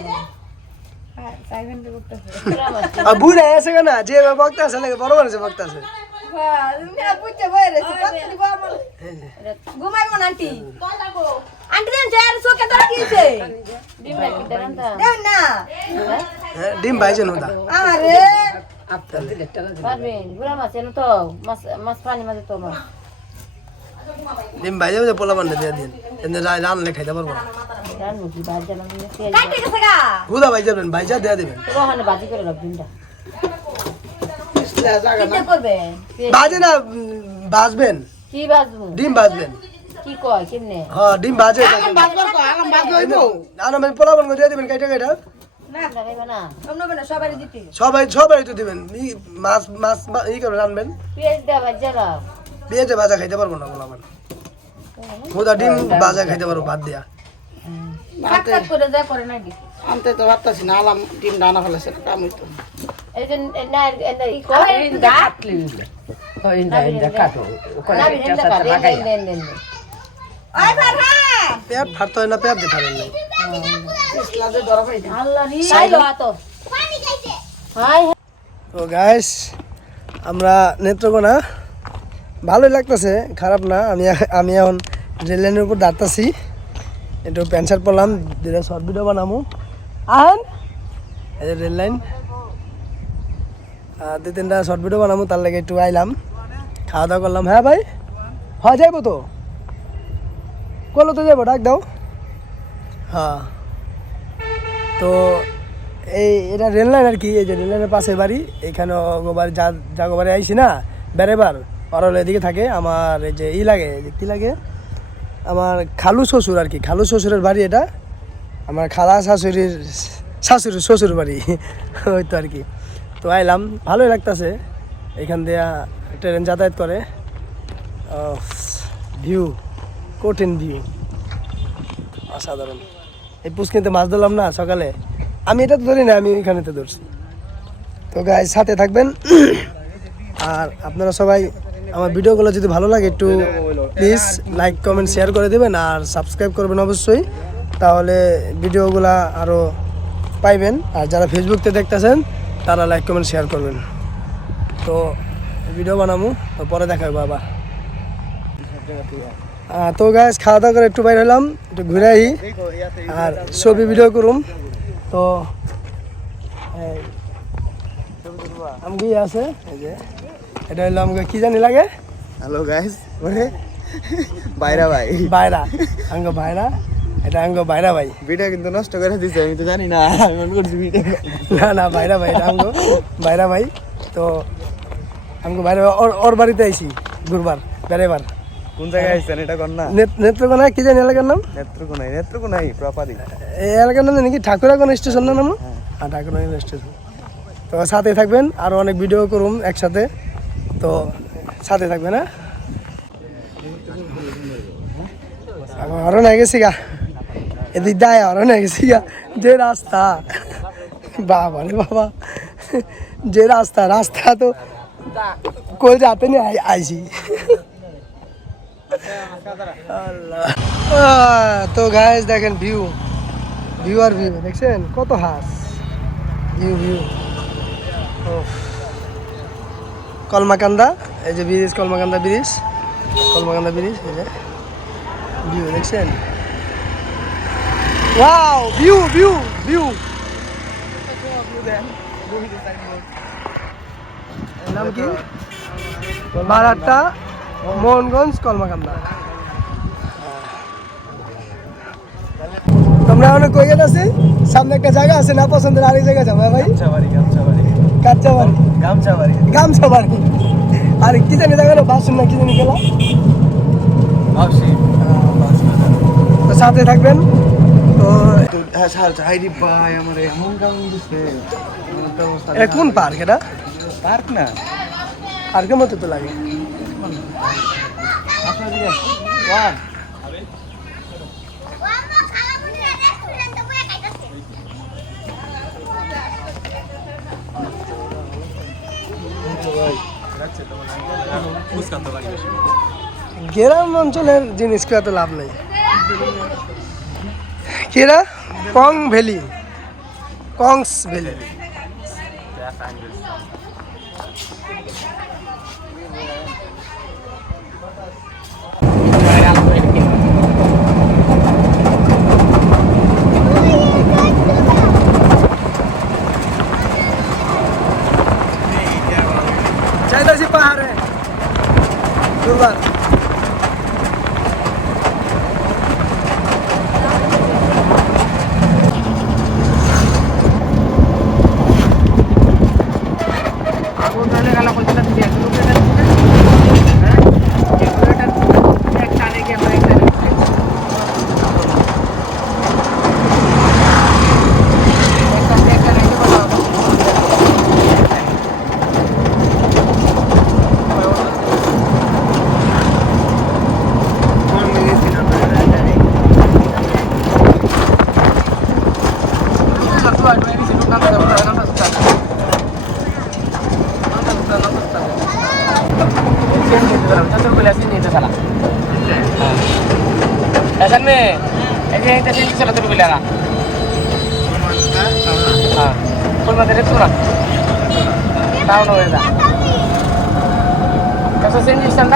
আর বুড়া এসে না, যে বক্তা আছে লাগে বড় মানুষ বক্তা আছে। ঘুমাইবো না আন্টি আন্টি দেন চেয়ার চোখে ধরে কিছে ডিম রাখি দেন তা দেন না হ্যাঁ ডিম ভাইছেন ওটা আরে পারবেন বুড়া মাছ এনো তো মাছ পানি মাঝে তো মাছ ডিম ভাইজে যে পোলা বান্ডে দিয়ে দিন, এনে রান্না খাইতে পারবো না। জান মুখি বাজ জানা নিয়ে তেল কাটে গেছে গা হুদা ভাই যাবেন, ভাইজা দিয়ে দিবেন। তো ওখানে বাজি করে লাভ ডিমটা জায়গা কি করবে বাজে না বাজবেন, কি বাজবো ডিম বাজবেন। কি কয় কেমনে হ্যাঁ ডিম বাজে, আলম বাজলো হইবো আর আমি পোলা বান্ড দিয়ে দিবেন কাইটা কাইটা, লাগাইবা না তোমরা না সবারই দিতে সবাই তো দিবেন। মাছ মাছ ই করে রানবেন, পেঁয়াজ দেওয়া বাজারা পেঁয়াজে ভাজা খাইতে পারবো না পোলা বান্ড, হুদা ডিম ভাজা খাইতে পারবো ভাত দিয়া। কাট কাট করে যা করে না দিই আনতে তো পারতাছি না, আলাম ডিম ডানা ফেলেছে, কাম হইতো এই যে না এই কয় গাট না ওই ফারহা পেট ফাটতে হয় না, পেট দিয়ে ফাটেন নাই। ইসলাজে ধরা পাইছে আল্লাহ রে আইলো আতো পানি খাইছে হাই তো গাইস আমরা নেত্রকোনা, ভালোই লাগতেছে, খারাপ না। আমি এখন রেল লাইনের উপর দাঁড়াতেছি, একটু প্যান্ট শার্ট পরলাম, দুটা শর্ট ভিডিও বানাবো। আহেন এই যে রেল লাইন, 2-3টা শর্ট ভিডিও বানাবো, তার লাগে একটু আইলাম, খাওয়া দাওয়া করলাম। হ্যাঁ ভাই, হ্যাঁ যাইবো তো, কলো তো যাবো, ডাক দাও। হ্যাঁ তো এটা রেল লাইন আর কি, এই যে রেল লাইনের পাশে বাড়ি, এখানে গোবার জাগোবারে আইসি না বেড়েবার, ওরা এদিকে থাকে। আমার এই যে লাগে, কী লাগে, আমার খালু শ্বশুর আর কি, খালু শ্বশুরের বাড়ি এটা, আমার খালা শাশুড়ির শ্বশুর বাড়ি ওই তো আর কি। তো আইলাম, ভালোই লাগতেছে, এখান দিয়ে ট্রেন যাতায়াত করে, ভিউ কঠিন ভিউ অসাধারণ। এই পুষ্কিতে মাছ ধরলাম না সকালে, আমি এটা তো ধরি না, আমি ওইখানেতে ধরছি। তো গাইস সাথে থাকবেন, আর আপনারা সবাই আমার ভিডিওগুলো যদি ভালো লাগে একটু প্লিজ লাইক কমেন্ট শেয়ার করে দেবেন, আর সাবস্ক্রাইব করবেন অবশ্যই, তাহলে ভিডিওগুলা আরও পাইবেন। আর যারা ফেসবুকতে দেখতেছেন তারা লাইক কমেন্ট শেয়ার করবেন। তো ভিডিও বানাবো, তো পরে দেখা হবে আবার। তো গাইস খাওয়া দাওয়া করে একটু বাইরে হলাম, একটু ঘুরে আই, আর ছবি ভিডিও করুম। তো এই আমগি আছে এই যে এটা হলো আমাকে কি জানি লাগে হ্যালো গাইস ওরে বাইরা ভাই বাইরা আঙ্গ বাইরা এটা আঙ্গ বাইরা ভাই ভিডিও কিন্তু নষ্ট করে দিছে আমি তো জানি না আমি মনে করছি ভিডিও না না বাইরা ভাই এটা আঙ্গ বাইরা ভাই তো আঙ্গ বাইরা ওর বাড়িতে আইছি ঘুরবার বেড়েবার কোন জায়গায় আইছেন এটা কোন না নেত্রকোনা কি জানি এলাকার নাম নেত্রকোনাই প্রপারই এই এলাকার নাম নাকি ঠাকুরাগঞ্জ স্টেশন না নাম হ্যাঁ ঠাকুরাগঞ্জ স্টেশন তো সাথে থাকবেন আরও অনেক ভিডিও করুন একসাথে তো সাথে থাকবেন হ্যাঁ আরও না গেছি গা এদিক দায় আরও না গেছি গা যে রাস্তা বাবা রে বাবা যে রাস্তা তো কই যাতে নিয়ে আইছি আল্লাহ তো গাইস দেখেন ভিউ আর ভিউ দেখছেন কত হাঁস ভিউ কলমাকান্দা এই যে ব্রিজ কলমাকান্দা ব্রিজ এই যে ভিউ দেখছেন ওয়াও ভিউ নাম কি বারাট্টা মোহনগঞ্জ কলমাকান্দা তোমরা অনেক কই গেছে সামনে একটা জায়গা আছে না পছন্দের আরেক জায়গা যাবো ভাই গামছাবাড়ি আর কি জানি জায়গা না বাসুন না কি জানি গেলা তো সাথে থাকবেন তো কোন পার্ক এটা পার্ক না পার্কের মতো তো লাগে গ্রাম অঞ্চলের জিনিস কি এত লাভ নেই কিরা কংস ভ্যালি যাইতাছি পাহাড়ে দুবার ऐसा में ऐसे ही तैसे चला तो मिलेगा हाँ कोई मत रे पूरा टाउन होएगा कैसा सेंड स्टैंड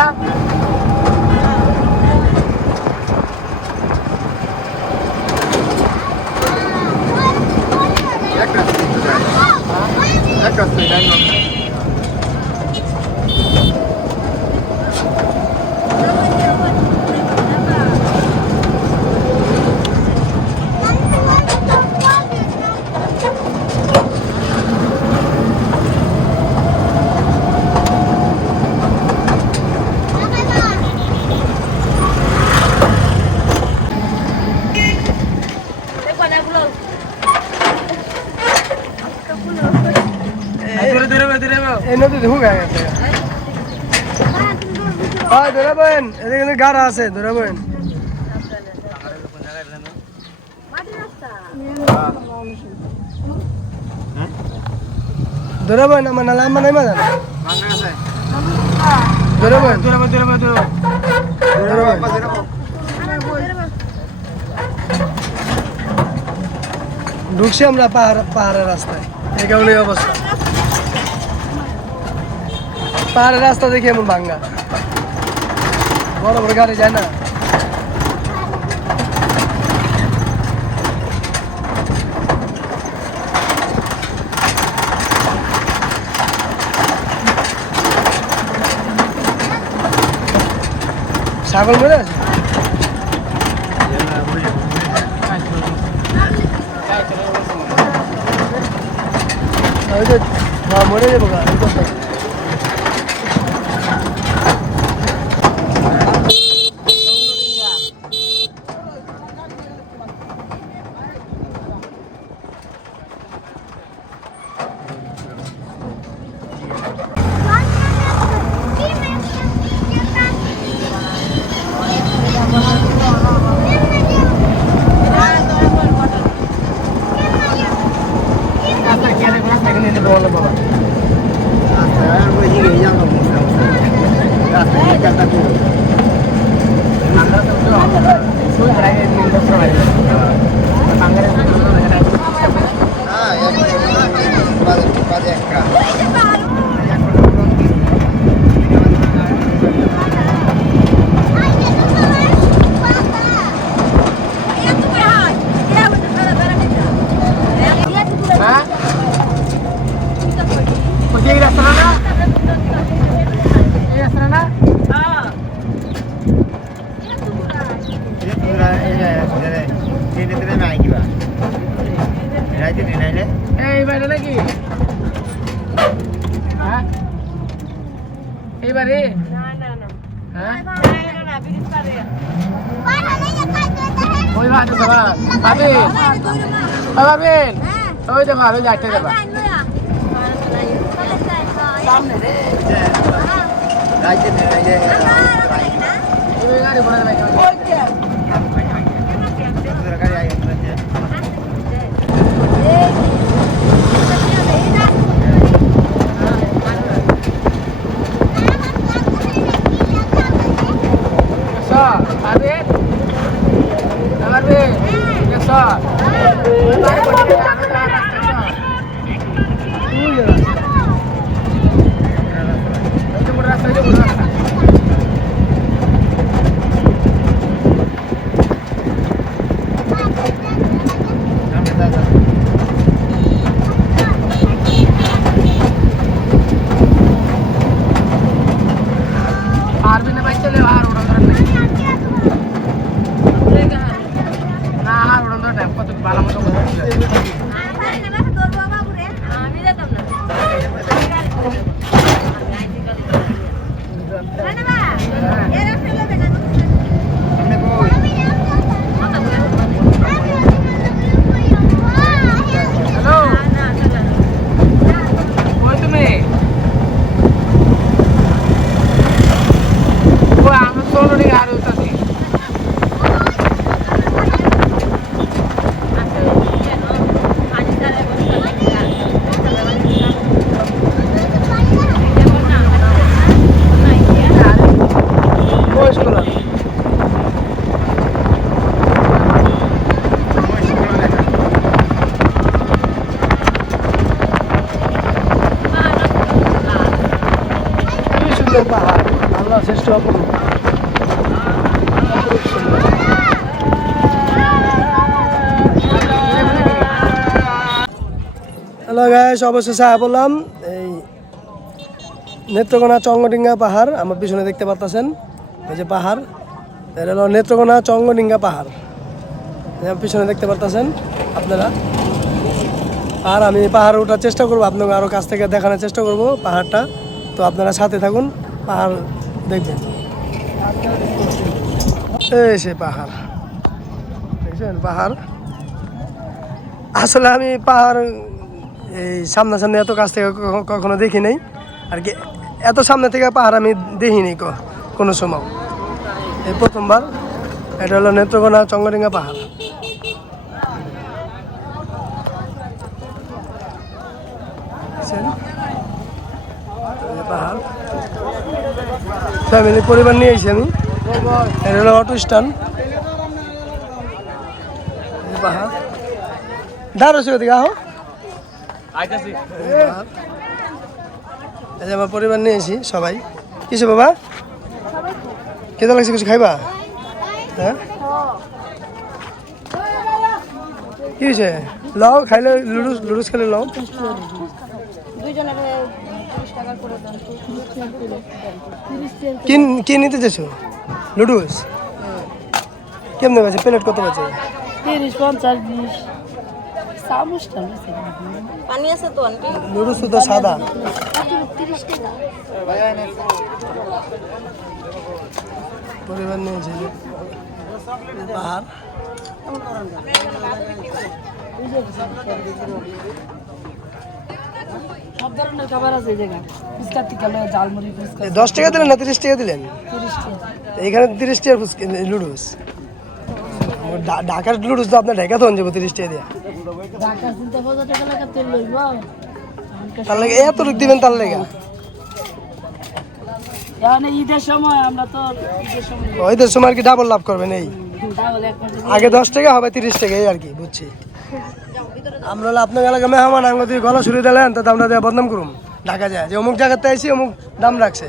এই নদী ঢুক গেছে হয় ধরাবেন এদিকে গাড়া আছে ধরাবেন ধরাবেন আমার নালা আমার নাই মাঝে ধরাবেন ঢুকছি আমরা পাহাড়ের রাস্তায় এই কারণে অবস্থা পাহাড়ের রাস্তা দেখি এমন ভাঙ্গা বড় বড় গাড়ি যায় না ছাগল মরে আছে ওই যে মরে যাবো গা এই কথা এইবারে নাকি হ্যাঁ এইবারে হ্যাঁ ওই বাদ দেবা পাবে পাবেন ওই দেখো আমি যাইতে দেবা সামনে রে গাইতে এই গাড়ি বড় দেবা পাহাড় আল্লাহ শ্রেষ্ঠ অপূর্ব হ্যালো গাইস অবশেষে বললাম এই নেত্রকোনা চঙ্গডিঙ্গা পাহাড় আমার পিছনে দেখতে পাচ্ছেন এই যে পাহাড় এটা হলো নেত্রকোনা চঙ্গডিঙ্গা পাহাড় আমার পিছনে দেখতে পাচ্ছেন আপনারা আর আমি পাহাড় ওঠার চেষ্টা করবো আপনাকে আরও কাছ থেকে দেখানোর চেষ্টা করব পাহাড়টা তো আপনারা সাথে থাকুন পাহাড় দেখবেন এই সে পাহাড় দেখছেন পাহাড় আসলে আমি পাহাড় এই সামনাসামনি এত কাছ থেকে কখনো দেখি নাই আর কি এত সামনে থেকে পাহাড় আমি দেখিনি কোনো সময় এই প্রথমবার এটা হলো নেত্রকোনা চঙ্গডিঙ্গা পাহাড় পাহাড় ফ্যামিলি পরিবার নিয়ে এসেছি আমি এটা হলো অটো স্ট্যান্ড পাহাড় দাঁড়ো সে ওদিকে আহ এই যে আমার পরিবার নিয়ে এসেছি সবাই কিছু বাবা কেদা লাগছে কিছু খাইবা হ্যাঁ কি হয়েছে লও খাইলে লুডুস খেলে লও কি নিতে চাইছো লুডুস কেমনে আছে প্লেট কত আছে 30 50 20 সামুসটা পানি আছে তো আন্টি লুডুস তো সাদা 30 টাকা পরিবার নিয়ে যে পাহাড় সব ধরনের খাবার আছে এই জায়গায় ফুচকা টিকা ঝালমুড়ি ফুচকা 10 টাকা দিলেন না 30 টাকা দিলেন 30 টাকা এখানে 30 টাকা লুডুস ঢাকার লুডুস তো আপনার ঢাকা তখন যাবো 30 টাকা দিয়ে ঢাকা চিন্তা 50 টাকা লাগা তেল লইব তার লাগে এত লোক দিবেন তার লেগা মানে ঈদের সময় আমরা তো ঈদের সময় ওইদের সময় আর কি ডাবল লাভ করবেন এই তাহলে একটা আগে 10 টাকা হবে 30 টাকা এই আর কি বুঝছি আমরা হলো আপনার এলাকা মেহমান আঙ্গ দিয়ে গলা ছুড়ে দিলেন তো আমরা দিয়ে বদনাম করুম ঢাকা যায় যে অমুক জায়গাতে আইসি অমুক দাম রাখছে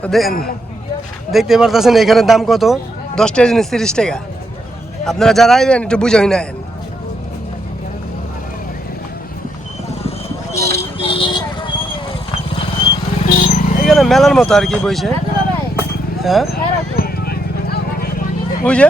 তো দেখতে পারতেছেন এখানে দাম কত 10 টাকা জিনিস 30 টাকা আপনারা যারা আইবেন একটু বুঝে হই না এখানে মেলার মতো আর কি বইছে হ্যাঁ বুঝে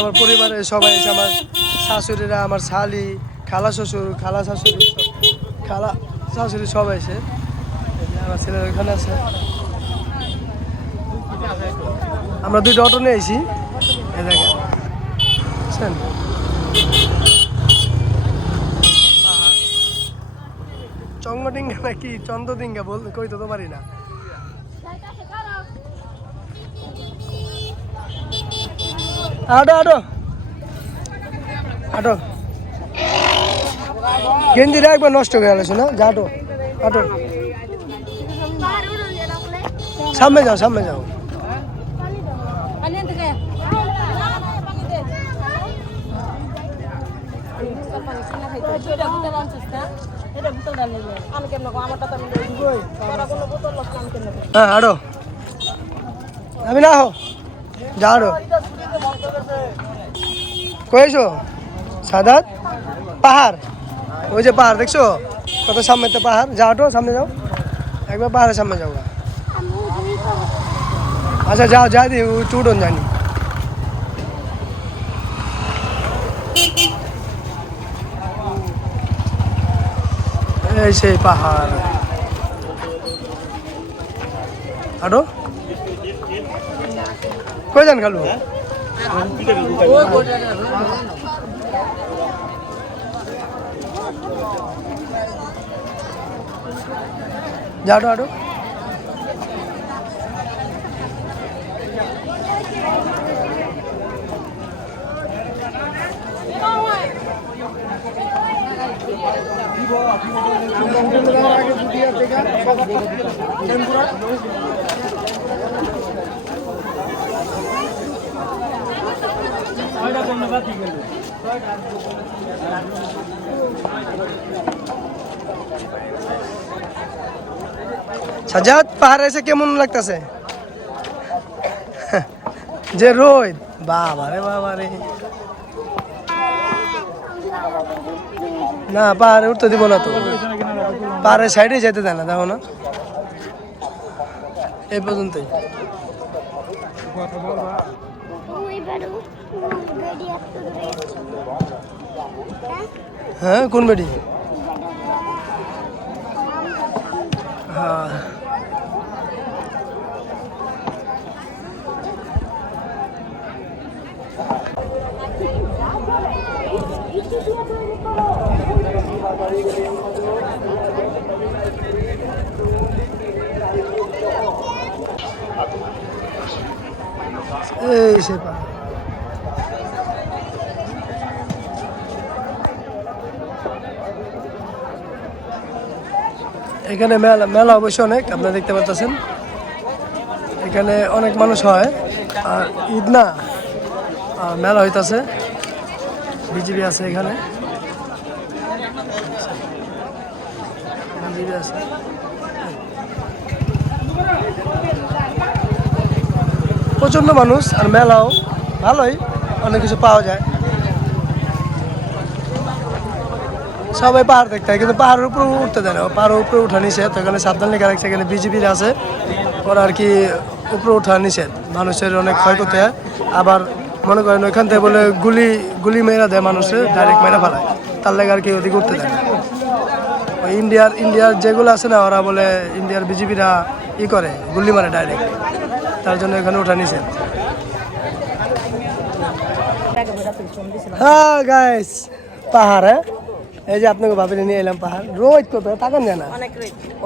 আমার পরিবারের সবাই এসে আমার শাশুড়িরা আমার শালি খালা শ্বশুর খালা শাশুড়ি খালা শাশুড়ি সবাই এসে আমার ছেলের ওইখানে আছে আমরা দুইটা অটো নিয়ে আইছি এই দেখেন বুঝছেন চঙ্গডিঙ্গা নাকি চন্দ্রডিঙ্গা বলতে কইতে তো পারি না আটো আটো আটো গেঞ্জিটা একবার নষ্ট হয়ে গেল না যাটো আটো সামনে যাও সামনে যাও হ্যাঁ আড়ো আমি না হো যা আড়ো কয়েছো সাদাত পাহাড় ওই যে পাহাড় দেখছো কত সামনে তো পাহাড় যাও তো সামনে যাও একবার পাহাড়ের সামনে যাও আচ্ছা যাও যা দি চুটন জানি এই সেই পাহাড় আটো কই যান খালু যাটো আটো সাজাদ পাহাড়ে এসে কেমন লাগতেছে যে রোদ বাবা রে না পাহাড়ে উঠতে দিব না তো পাহাড়ের সাইডে যেতে দেয় না দেখো না এই পর্যন্তই হ্যাঁ কোন বেডি হ্যাঁ এই সে পাহাড় এখানে মেলা অবশ্য অনেক আপনারা দেখতে পাচ্ছেন এখানে অনেক মানুষ হয় আর ঈদ না মেলা হইতাছে বিজিবি আছে এখানে, বিজিবি আছে। প্রচন্ড মানুষ আর মেলাও ভালোই, অনেক কিছু পাওয়া যায়। সবাই পাহাড় দেখতে হয় কিন্তু পাহাড়ের উপরে উঠতে দেয় না, পাহাড়ের উপরে উঠা নিষেধ। ওখানে সাবধান লেখা রাখছে, এখানে বিজিবির আছে, ওরা আর কি উপরে ওঠা নিষেধ, মানুষের অনেক ক্ষয়ক্ষতি হয়। আবার মনে করেন ওইখান থেকে বলে গুলি মেরা দেয় মানুষের, ডাইরেক্ট মেরা ফেলায়, তার লেগে আর কি ওদিকে উঠতে দেয় না। ওই ইন্ডিয়ার যেগুলো আছে না, ওরা বলে ইন্ডিয়ার বিজিবিরা করে গুলি মারে ডাইরেক্ট, তার জন্য এখানে ওঠা নিষেধ। হ্যাঁ গাইস, পাহাড়, হ্যাঁ এই যে আপনাকে ভাবিলে নিয়ে এলাম পাহাড়। রোদ কত তাকান যায় না,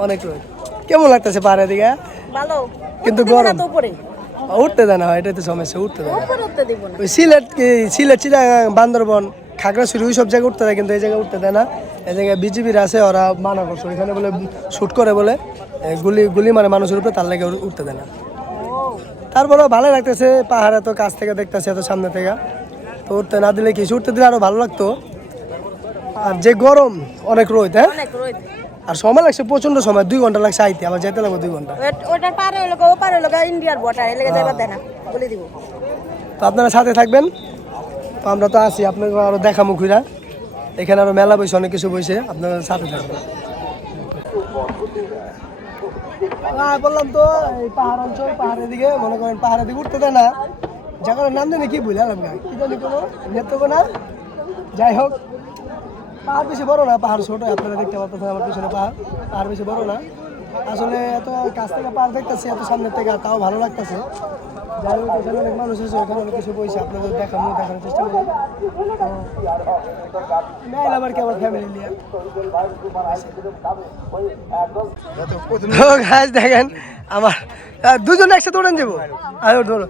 অনেক রোদ। কেমন লাগতেছে পাহাড়ের দিকে? ভালো, কিন্তু গরম, উঠতে দেয় না, হয় এটাই তো সমস্যা, উঠতে দেয় না। ওই সিলেট চিটাগাং বান্দরবন খাগড়াছড়ি ওই সব জায়গায় উঠতে দেয়, কিন্তু এই জায়গায় উঠতে দেয় না। এই জায়গায় বিজিবির আছে, ওরা মানা করছে, ওইখানে বলে শুট করে বলে গুলি মারে মানুষের উপরে, তার লেগে উঠতে দেয় না। তারপরেও ভালো লাগতেছে, পাহাড় এত কাছ থেকে দেখতেছে, এত সামনে থেকে, তো উঠতে না দিলে কিছু, উঠতে দিলে আরো ভালো লাগতো। আর যে গরম, অনেক রোদ, হ্যাঁ আর সময় লাগছে প্রচন্ড সময়, 2 ঘন্টা লাগছে আইতে, আমার যেতে লাগবে 2 ঘন্টা। তো আপনারা সাথে থাকবেন, তো আমরা তো আছি, আপনাকে আরো দেখা মুখীরা, এখানে আরো মেলা বসে, অনেক কিছু বসে, আপনারা সাথে থাকবেন। বললাম তো এই পাহাড় অঞ্চল, পাহাড়ের দিকে মনে করেন পাহাড়ের দিকে উঠতে দেয় না, জায়গাটার নাম জানি কি বুঝলাম, কি জানি কোনো নেত্রকোনা, যাই হোক। পাহাড় বেশি বড় না, পাহাড় ছোট, আপনারা দেখতে পাচ্ছেন আমার পিছনে পাহাড় বেশি বড় না। আসলে এত কাছ থেকে পাহাড় দেখতেছি, এত সামনের থেকে, তাও ভালো লাগতেছে। যাই হোক, এখানে অনেক মানুষ আছে, ওখানে অনেক কিছু বইছে, আপনাদের দেখানোর চেষ্টা করি। মেলা আবার কি আমার ফ্যামিলি নিয়ে দেখেন, আমার দুজন একসাথে উড়েন যাবো, আর ধরো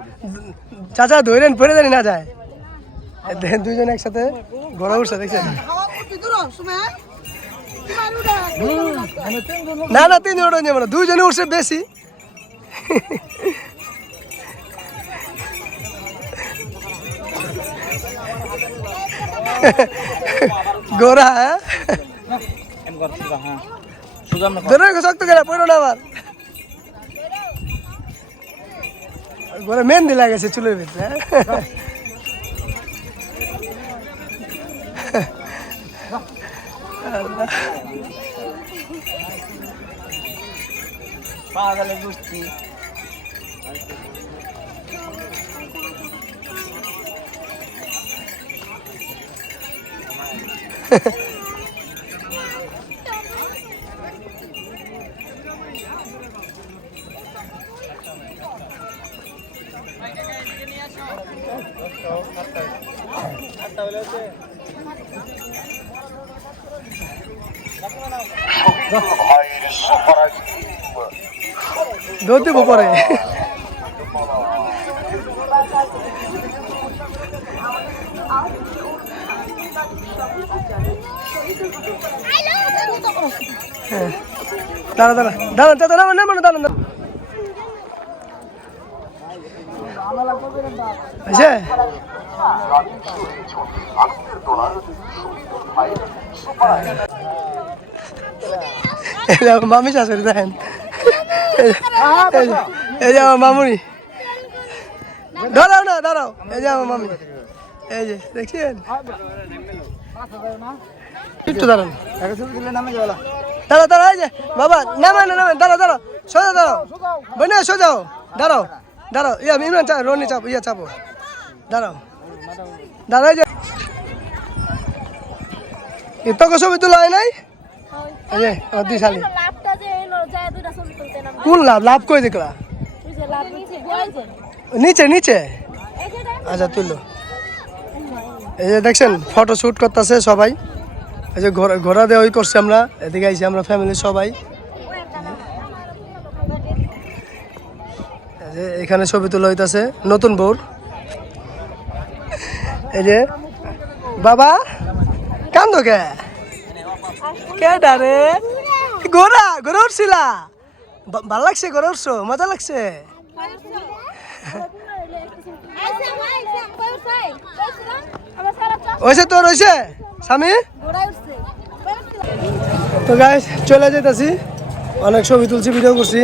চাচা ধরেন পড়ে জানি না যায়, দেখেন দুজন একসাথে ঘোরা উঠছে, দেখছেন? না না, 3 জন উঠে যাবো না, 2 জনে উঠছে বেশি। গোরা, হ্যাঁ শক্ত করে পড়ো না, আবার গোরা মেহেন্দি লাগাইছে চুলের ভিতরে। পাগলে বুঝছি দৌড় দিব পরে। দাঁড়া দাঁড়া দাঁড়া দাঁড়া দাঁড়া না, মানে দাঁড়া না, মামি শাশুড়ি দেখেন, এই যে আমার মামুনি, দাঁড়াও না দাঁড়াও, এই যে আমার মামি, এই যে দেখছেন, একটু দাঁড়ান, দাঁড়া দাঁড়া, এই যে বাবা নামেন নামেন, দাঁড়াও দাঁড়াও, সোজা দাঁড়াও, বনে সোজাও, দাঁড়াও দাঁড়াও, ইয়া ইমরান চা, রনি চাপো, ইয়া চাপো, দাঁড়াও দাঁড়া, এই যে তোকে ছবি তোলা হয় নাই, এই যে আমার 2 শালি, কোন লাভ লাভ কই দেখলা, নিচে নিচে, আচ্ছা তুললো, এই যে দেখছেন ফটো শুট করতেছে সবাই, এই যে ঘোরা দেওয়া করছে, আমরা এদিকে আইছি, আমরা ফ্যামিলি সবাই, এখানে ছবি তোলা হইতাছে নতুন বউর। এই যে বাবা কান্দো কে ডারে, ঘোরা ঘোরা উঠছিলা, ভাল লাগছে, ঘোরা উঠছো, মজা লাগছে, হয়েছে তোর হয়েছে স্বামী? তো গাইস চলে যেতেছি, অনেক ছবি তুলছি, ভিডিও করছি,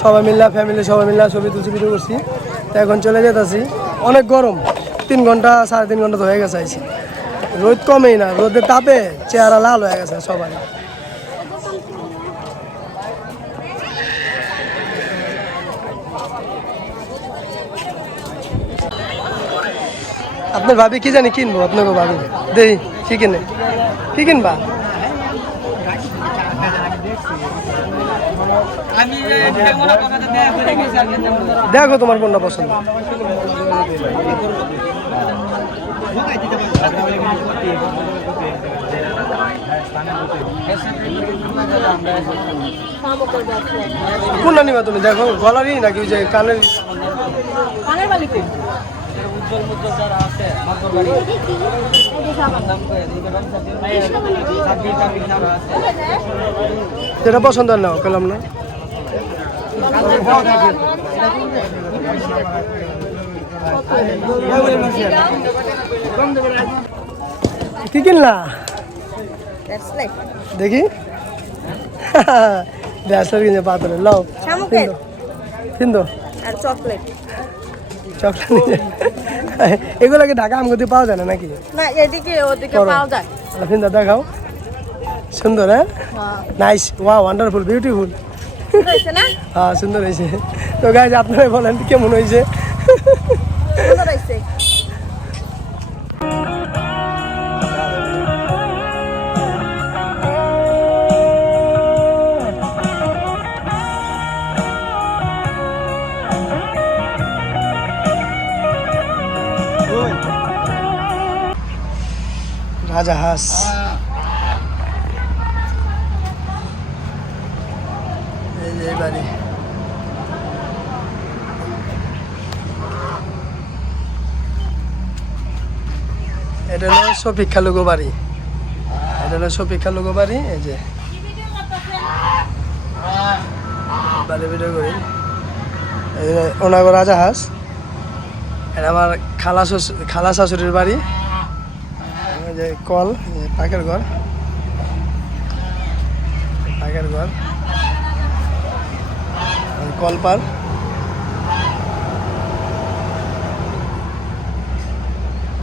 সবাই মিল্লা ফ্যামিলি সবাই মিল্লা ছবি তুলছি, ভিডিও করছি। তো এখন চলে যেতেছি, অনেক গরম, 3 ঘন্টা 3.5 ঘন্টা তো হয়ে গেছে আইছি, রোদ কমেই না, রোদের তাপে চেহারা লাল হয়ে গেছে সবাই। আপনার ভাবি কি জানি কিনবো, আপনাকে ভাবি দেই কি কিনে, কি কিনবা? দেখো তোমার কোনটা পছন্দ। কোনটা নিবা তুমি? দেখো গলারই নাকি ওই যে কানের? যেটা পছন্দ নাও, পেলাম না। কি কিনলা দেখি? ব্যাসলেট কিনে পাথরে লাও, কিনতো আর চকলেট। চকলেট এগুলো কি ঢাকা আমগতি পাওয়া যায় না নাকি? না, এদিকে ওদিকে পাওয়া যায়। ফিন্দা দেখাও, সুন্দর। হ্যাঁ নাইস, ওয়া ওয়ান্ডারফুল, বিউটিফুল। হয়েছে না? হ্যাঁ সুন্দর হয়েছে। তো গাইজ আপনারাই বলেন কেমন হয়েছে? সুন্দর হয়েছে। রাজাহাঁস, এই যে বাড়ি। এটা হলো শফিক খালুগো বাড়ি, এটা হলো শফিক খালুগো বাড়ি। এই যে বাড়ি ভিডিও করি, এই যে ওনাগো রাজাহাঁস। এটা আমার খালা শাশুড়ির বাড়ি। এই যে কল, পাকের ঘর, পাকের ঘর, কলপার।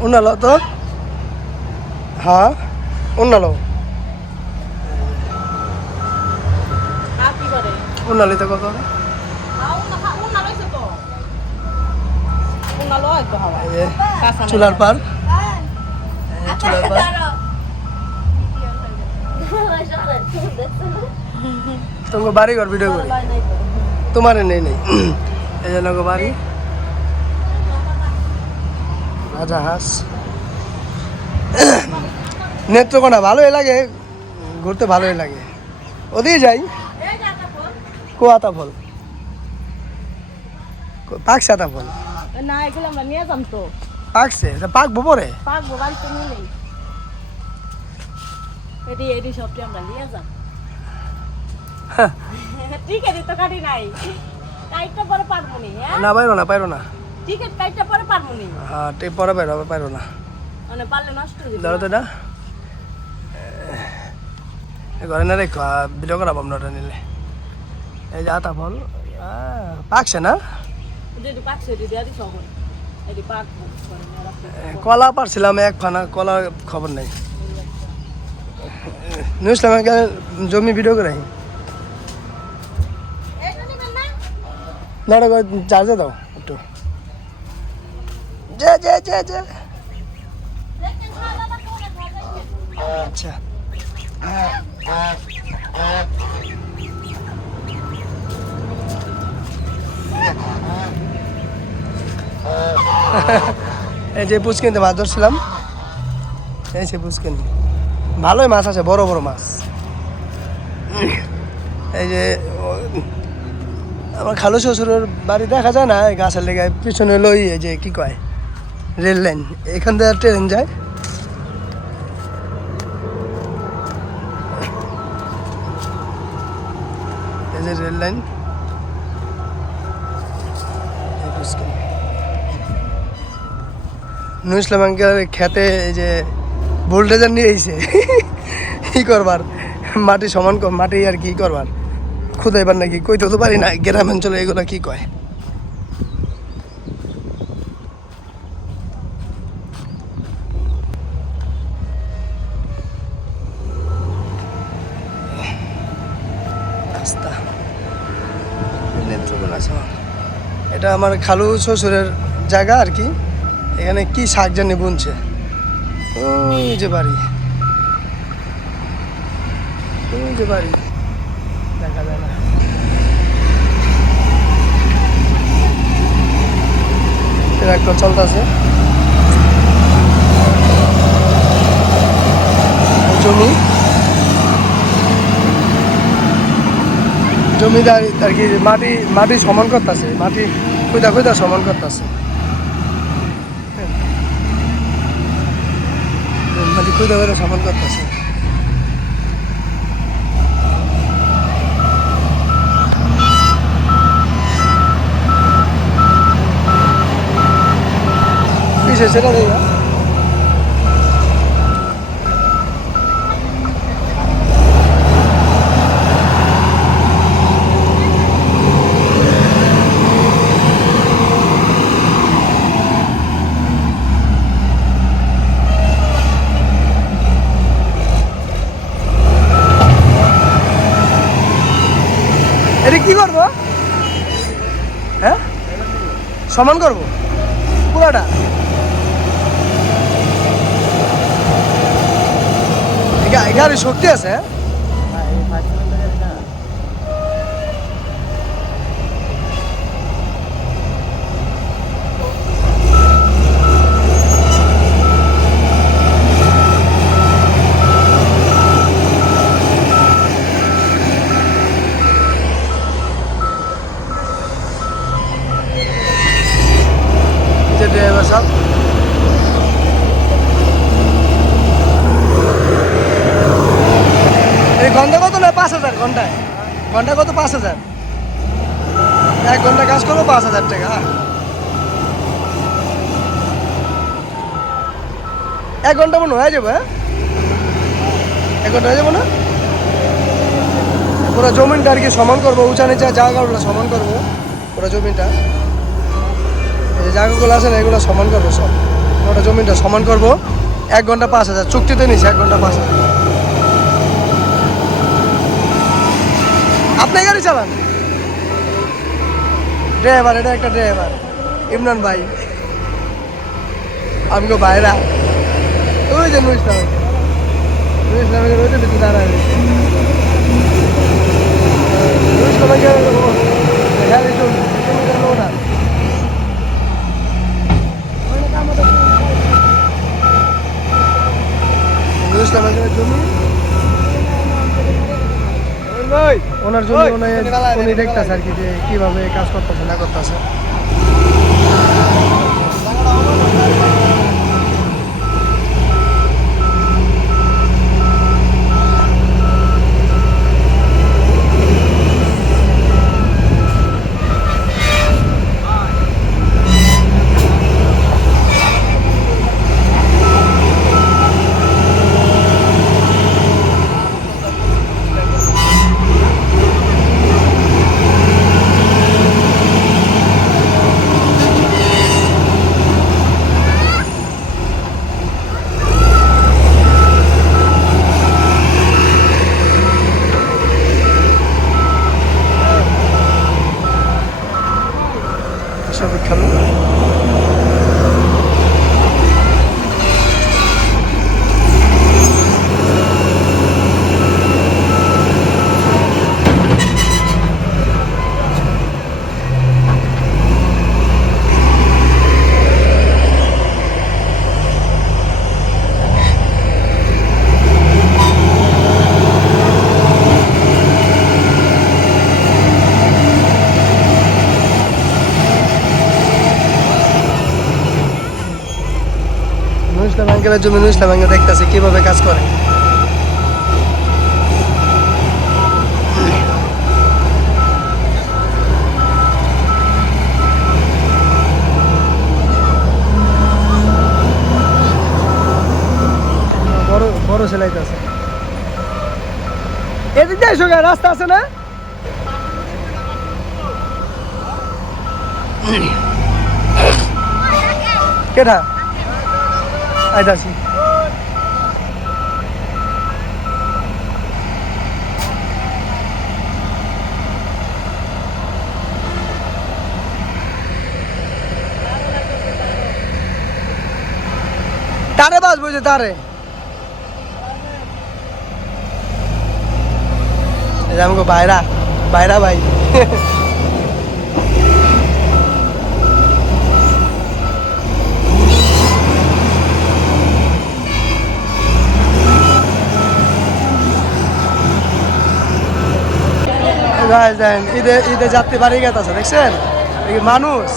উনালো তো, হ্যাঁ উনালো, উনালিতে কত? এই যে চুলার পার, চুলার পার। তোমাকে বাড়ি ঘর ভিডিও করি, তোমার নেই নেই। এই জন্য বাড়ি, রাজাহাঁস। নেত্রকোনা ভালোই লাগে, ঘুরতে ভালোই লাগে, ওদিকে যাই। কোয়াতা ফল, পাকছে আতা ফল? না, এগুলো আমরা নিয়ে যাম তো। পাকছে, পাকবো পরে, পাকবো, বাড়িতে নিয়ে নেই। এটি সবটি আমরা নিয়ে যাম। টিকেট তো কাটি নাই, কাইটটা পরে পারবো নি। না পাইরো না, পাইরো না। টিকেট কাইটটা পরে পারবো নি। হ্যাঁ টিপ পরে পাইরো না, মানে পারলে নষ্ট হয়ে যাবে। ধরো তো এটা ঘরে না রেখো, ভিডিও করাবো আমরা ওটা নিলে। এই যে আতা ফল পাকছে না? যদি পাকছে এটি দিয়ে দিস, এটি পাকবো। কলা পারছিলাম এক ফানা, কলার খবর নেই। নিউজলাম জমি ভিডিও করে না, চার্জে দাও একটু। আচ্ছা এই যে পুচকিনতে মাছ ধরছিলাম, এই সে পুচকিন, ভালোই মাছ আছে, বড় বড় মাছ। এই যে আমার খালু শ্বশুরের বাড়ি দেখা যায় না, গাছের লেগে পিছনে লই, এই যে কি কয় রেল লাইন, এখান থেকে ট্রেন যায়। এই যে rail line, Nur Islam uncle খেতে এই যে ভোল্টেজার নিয়ে এসে কি করবার মাটি সমান মাটি আর কি করবার খুদাইবার নাকি কইতে তো পারি না গ্রাম অঞ্চলে এগুলো কি কয়। রাস্তা নেত্রকোনা শহর, এটা আমার খালু শ্বশুরের জায়গা আর কি। এখানে কি শাক জানি বুনছে, ওই যে বাড়ি, ওই যে বাড়ি দেখা যায় না। ট্রাক্টর চলতেছে, জমি জমিদার আর কি মাটি সমান করতেছে, মাটি খুঁজা খুঁজা সমান করতেছে, মাটি খুঁজা খুঁজা সমান করতেছে। কিসে সেটা দেই না। এটা কি করবো? হ্যাঁ, সমান করবো পুরাটা। গাড়ি শক্তি আছে। ড্রাইভার সাহেব এই ঘন্টা কত না 5,000 ঘন্টায়, ঘন্টা কত 5,000, 1 ঘন্টা কাজ করবো 5,000 টাকা। 1 ঘন্টা মনে হয়ে যাবে, হ্যাঁ 1 ঘন্টা হয়ে যাবো না। পুরো জমিনটা আর কি সমান করবো, উঁচা নিচা জায়গাগুলো সমান করবো, পুরো জমিটা এই যে জায়গাগুলো আছে না এগুলো সমান করবো সব, পুরো জমিটা সমান করবো। 1 ঘন্টা 5,000 চুক্তিতে নিছি, 1 ঘন্টা 5,000। আপনি গাড়ি চালান? ড্রাইভার, এটা একটা ড্রাইভার ইমরান ভাই, আমগো ভাইরা। ওই যে নুর ইসলামের ওই যে ভিতরে দাঁড়ায় রয়েছে। নুর ইসলামের গাড়ি চলছে না। নুর ইসলামের জমি, ওনার জন্য উনি দেখতেছে আর কি যে কিভাবে কাজ করতেছে না করতেছে। খেলো ইসলাম আঙ্কেলের জমি, ইসলাম আঙ্কেল দেখতেছে কিভাবে কাজ করে। সেলাইতেছে। এদিক দিয়ে এসো, রাস্তা আছে না? কেটা আইতাছি। তারে বাস বুঝে তারে আমাকে বাইরা বাইরা ভাই ঈদে ঈদে যাত্রী বাড়ি গেছে দেখছেন মানুষ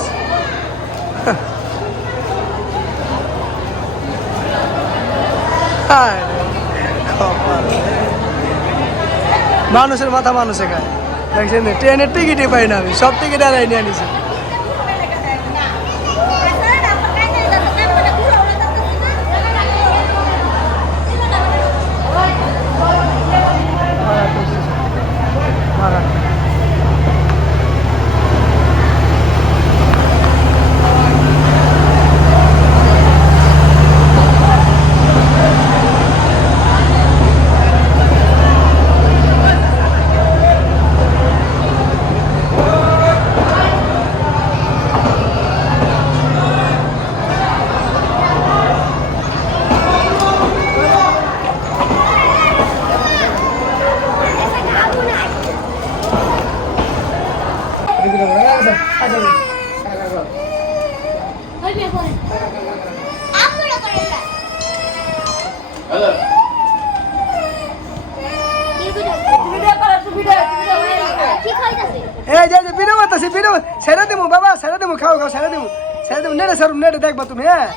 মানুষের মাথা মানুষে খায় দেখছেন ট্রেনের টিকিটই পাই না আমি সব টিকিট আর নিয়ে নিছি এই যে ভিডিও করতেছি ভিডিও ছেড়ে দেবো বাবা ছেড়ে দেবো খাও খাও ছেড়ে দেবো নেটে সরুম নেটে দেখবা তুমি হ্যাঁ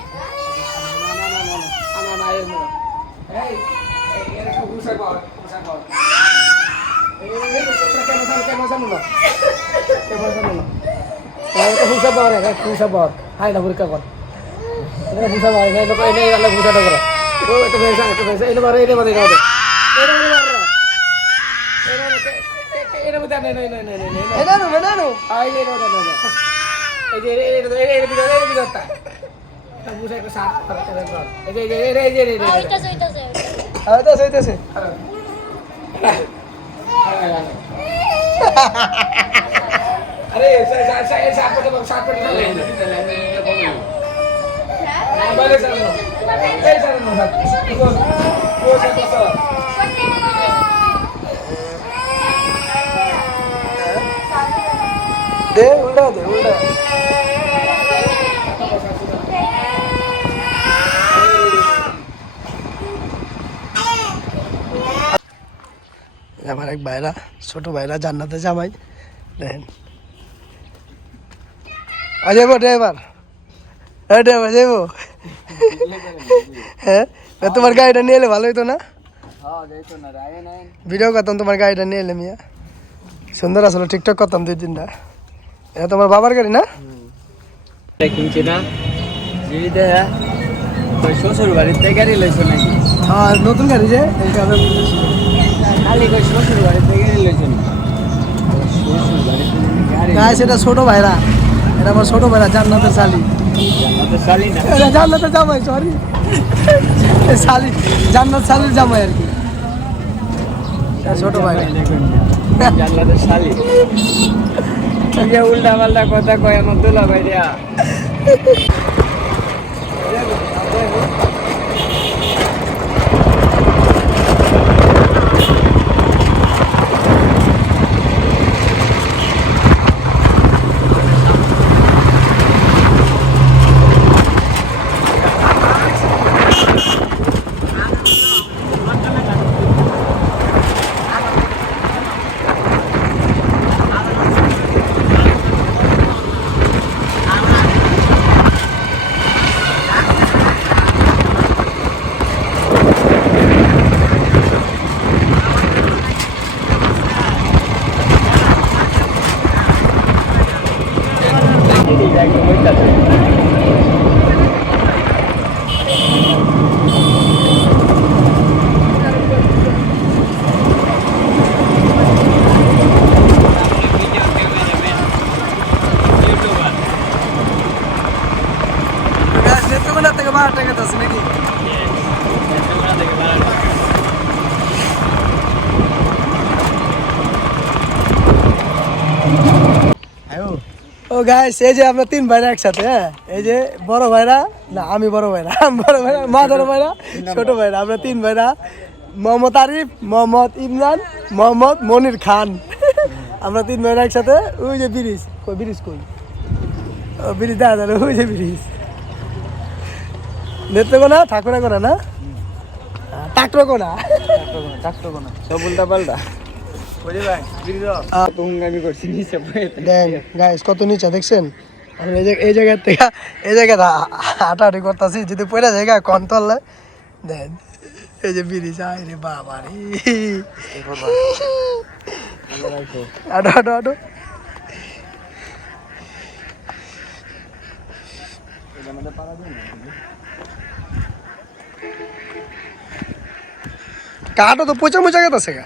দে উল্টা দে উল্টা আমার এক ভাইরা ছোট ভাইরা জান্নাতে জামাই দেখেন যাবো ড্রাইভার ড্রাইভার যাবো হ্যাঁ তোমার গাড়িটা নিয়ে এলে ভালো হইতো না ভিডিও করতাম তোমার গাড়িটা নিয়ে এলে মিয়া সুন্দর আসলে টিকটক করতাম 2-3 টা এটা তোমার বাবার গাড়ি না কিনছি না শ্বশুর বাড়িতে গাড়ি লইছো নাকি হ্যাঁ নতুন গাড়ি যে খালি শ্বশুর বাড়িতে গাড়ি লইছো না সেটা ছোট ভাইরা এটা আমার ছোট ভাইরা জান্নাতের শালি জান্নাতের জামাই সরি শালি জান্নাত শালির জামাই আর কি ছোট ভাই জান্নাতের শালি উল্টা পাল্টা কথা কয় আমার দুলা ভাইরা বারো টাকা আছে নাকি? ও গাইস, এই যে আমরা তিন ভাইরা একসাথে, হ্যাঁ, এই যে বড় ভাইরা, না আমি বড় ভাইরা, বড় ভাইরা, মাদার ভাইরা, ছোট ভাইরা, আমরা তিন ভাইরা, মোহাম্মদ আরিফ, মোহাম্মদ ইমরান, মোহাম্মদ মনির খান, আমরা তিন ভাইরা একসাথে। ওই যে ব্রিজ, কই ব্রিজ কই? ও ব্রিজ দেখা যায়, ওই যে ব্রিজ। নেত্রকোনা ঠাকুরাকোনা না, টাকরকোনা। সব উল্টা পাল্টা বুঝলি ভাই আমি করছি নিচে দেন গাইস কত নিচে দেখছেন? আমরা এই জায়গা থেকে এই জায়গাটা হাঁটাহাঁটি করতেছি, যদি পড়ে জায়গা কন্ট্রোল দেন। এই যে ব্রিজ, আয় রে বাবা রে, আটো আটো আটো। কাটো তো পচা মোচা গেছে গা।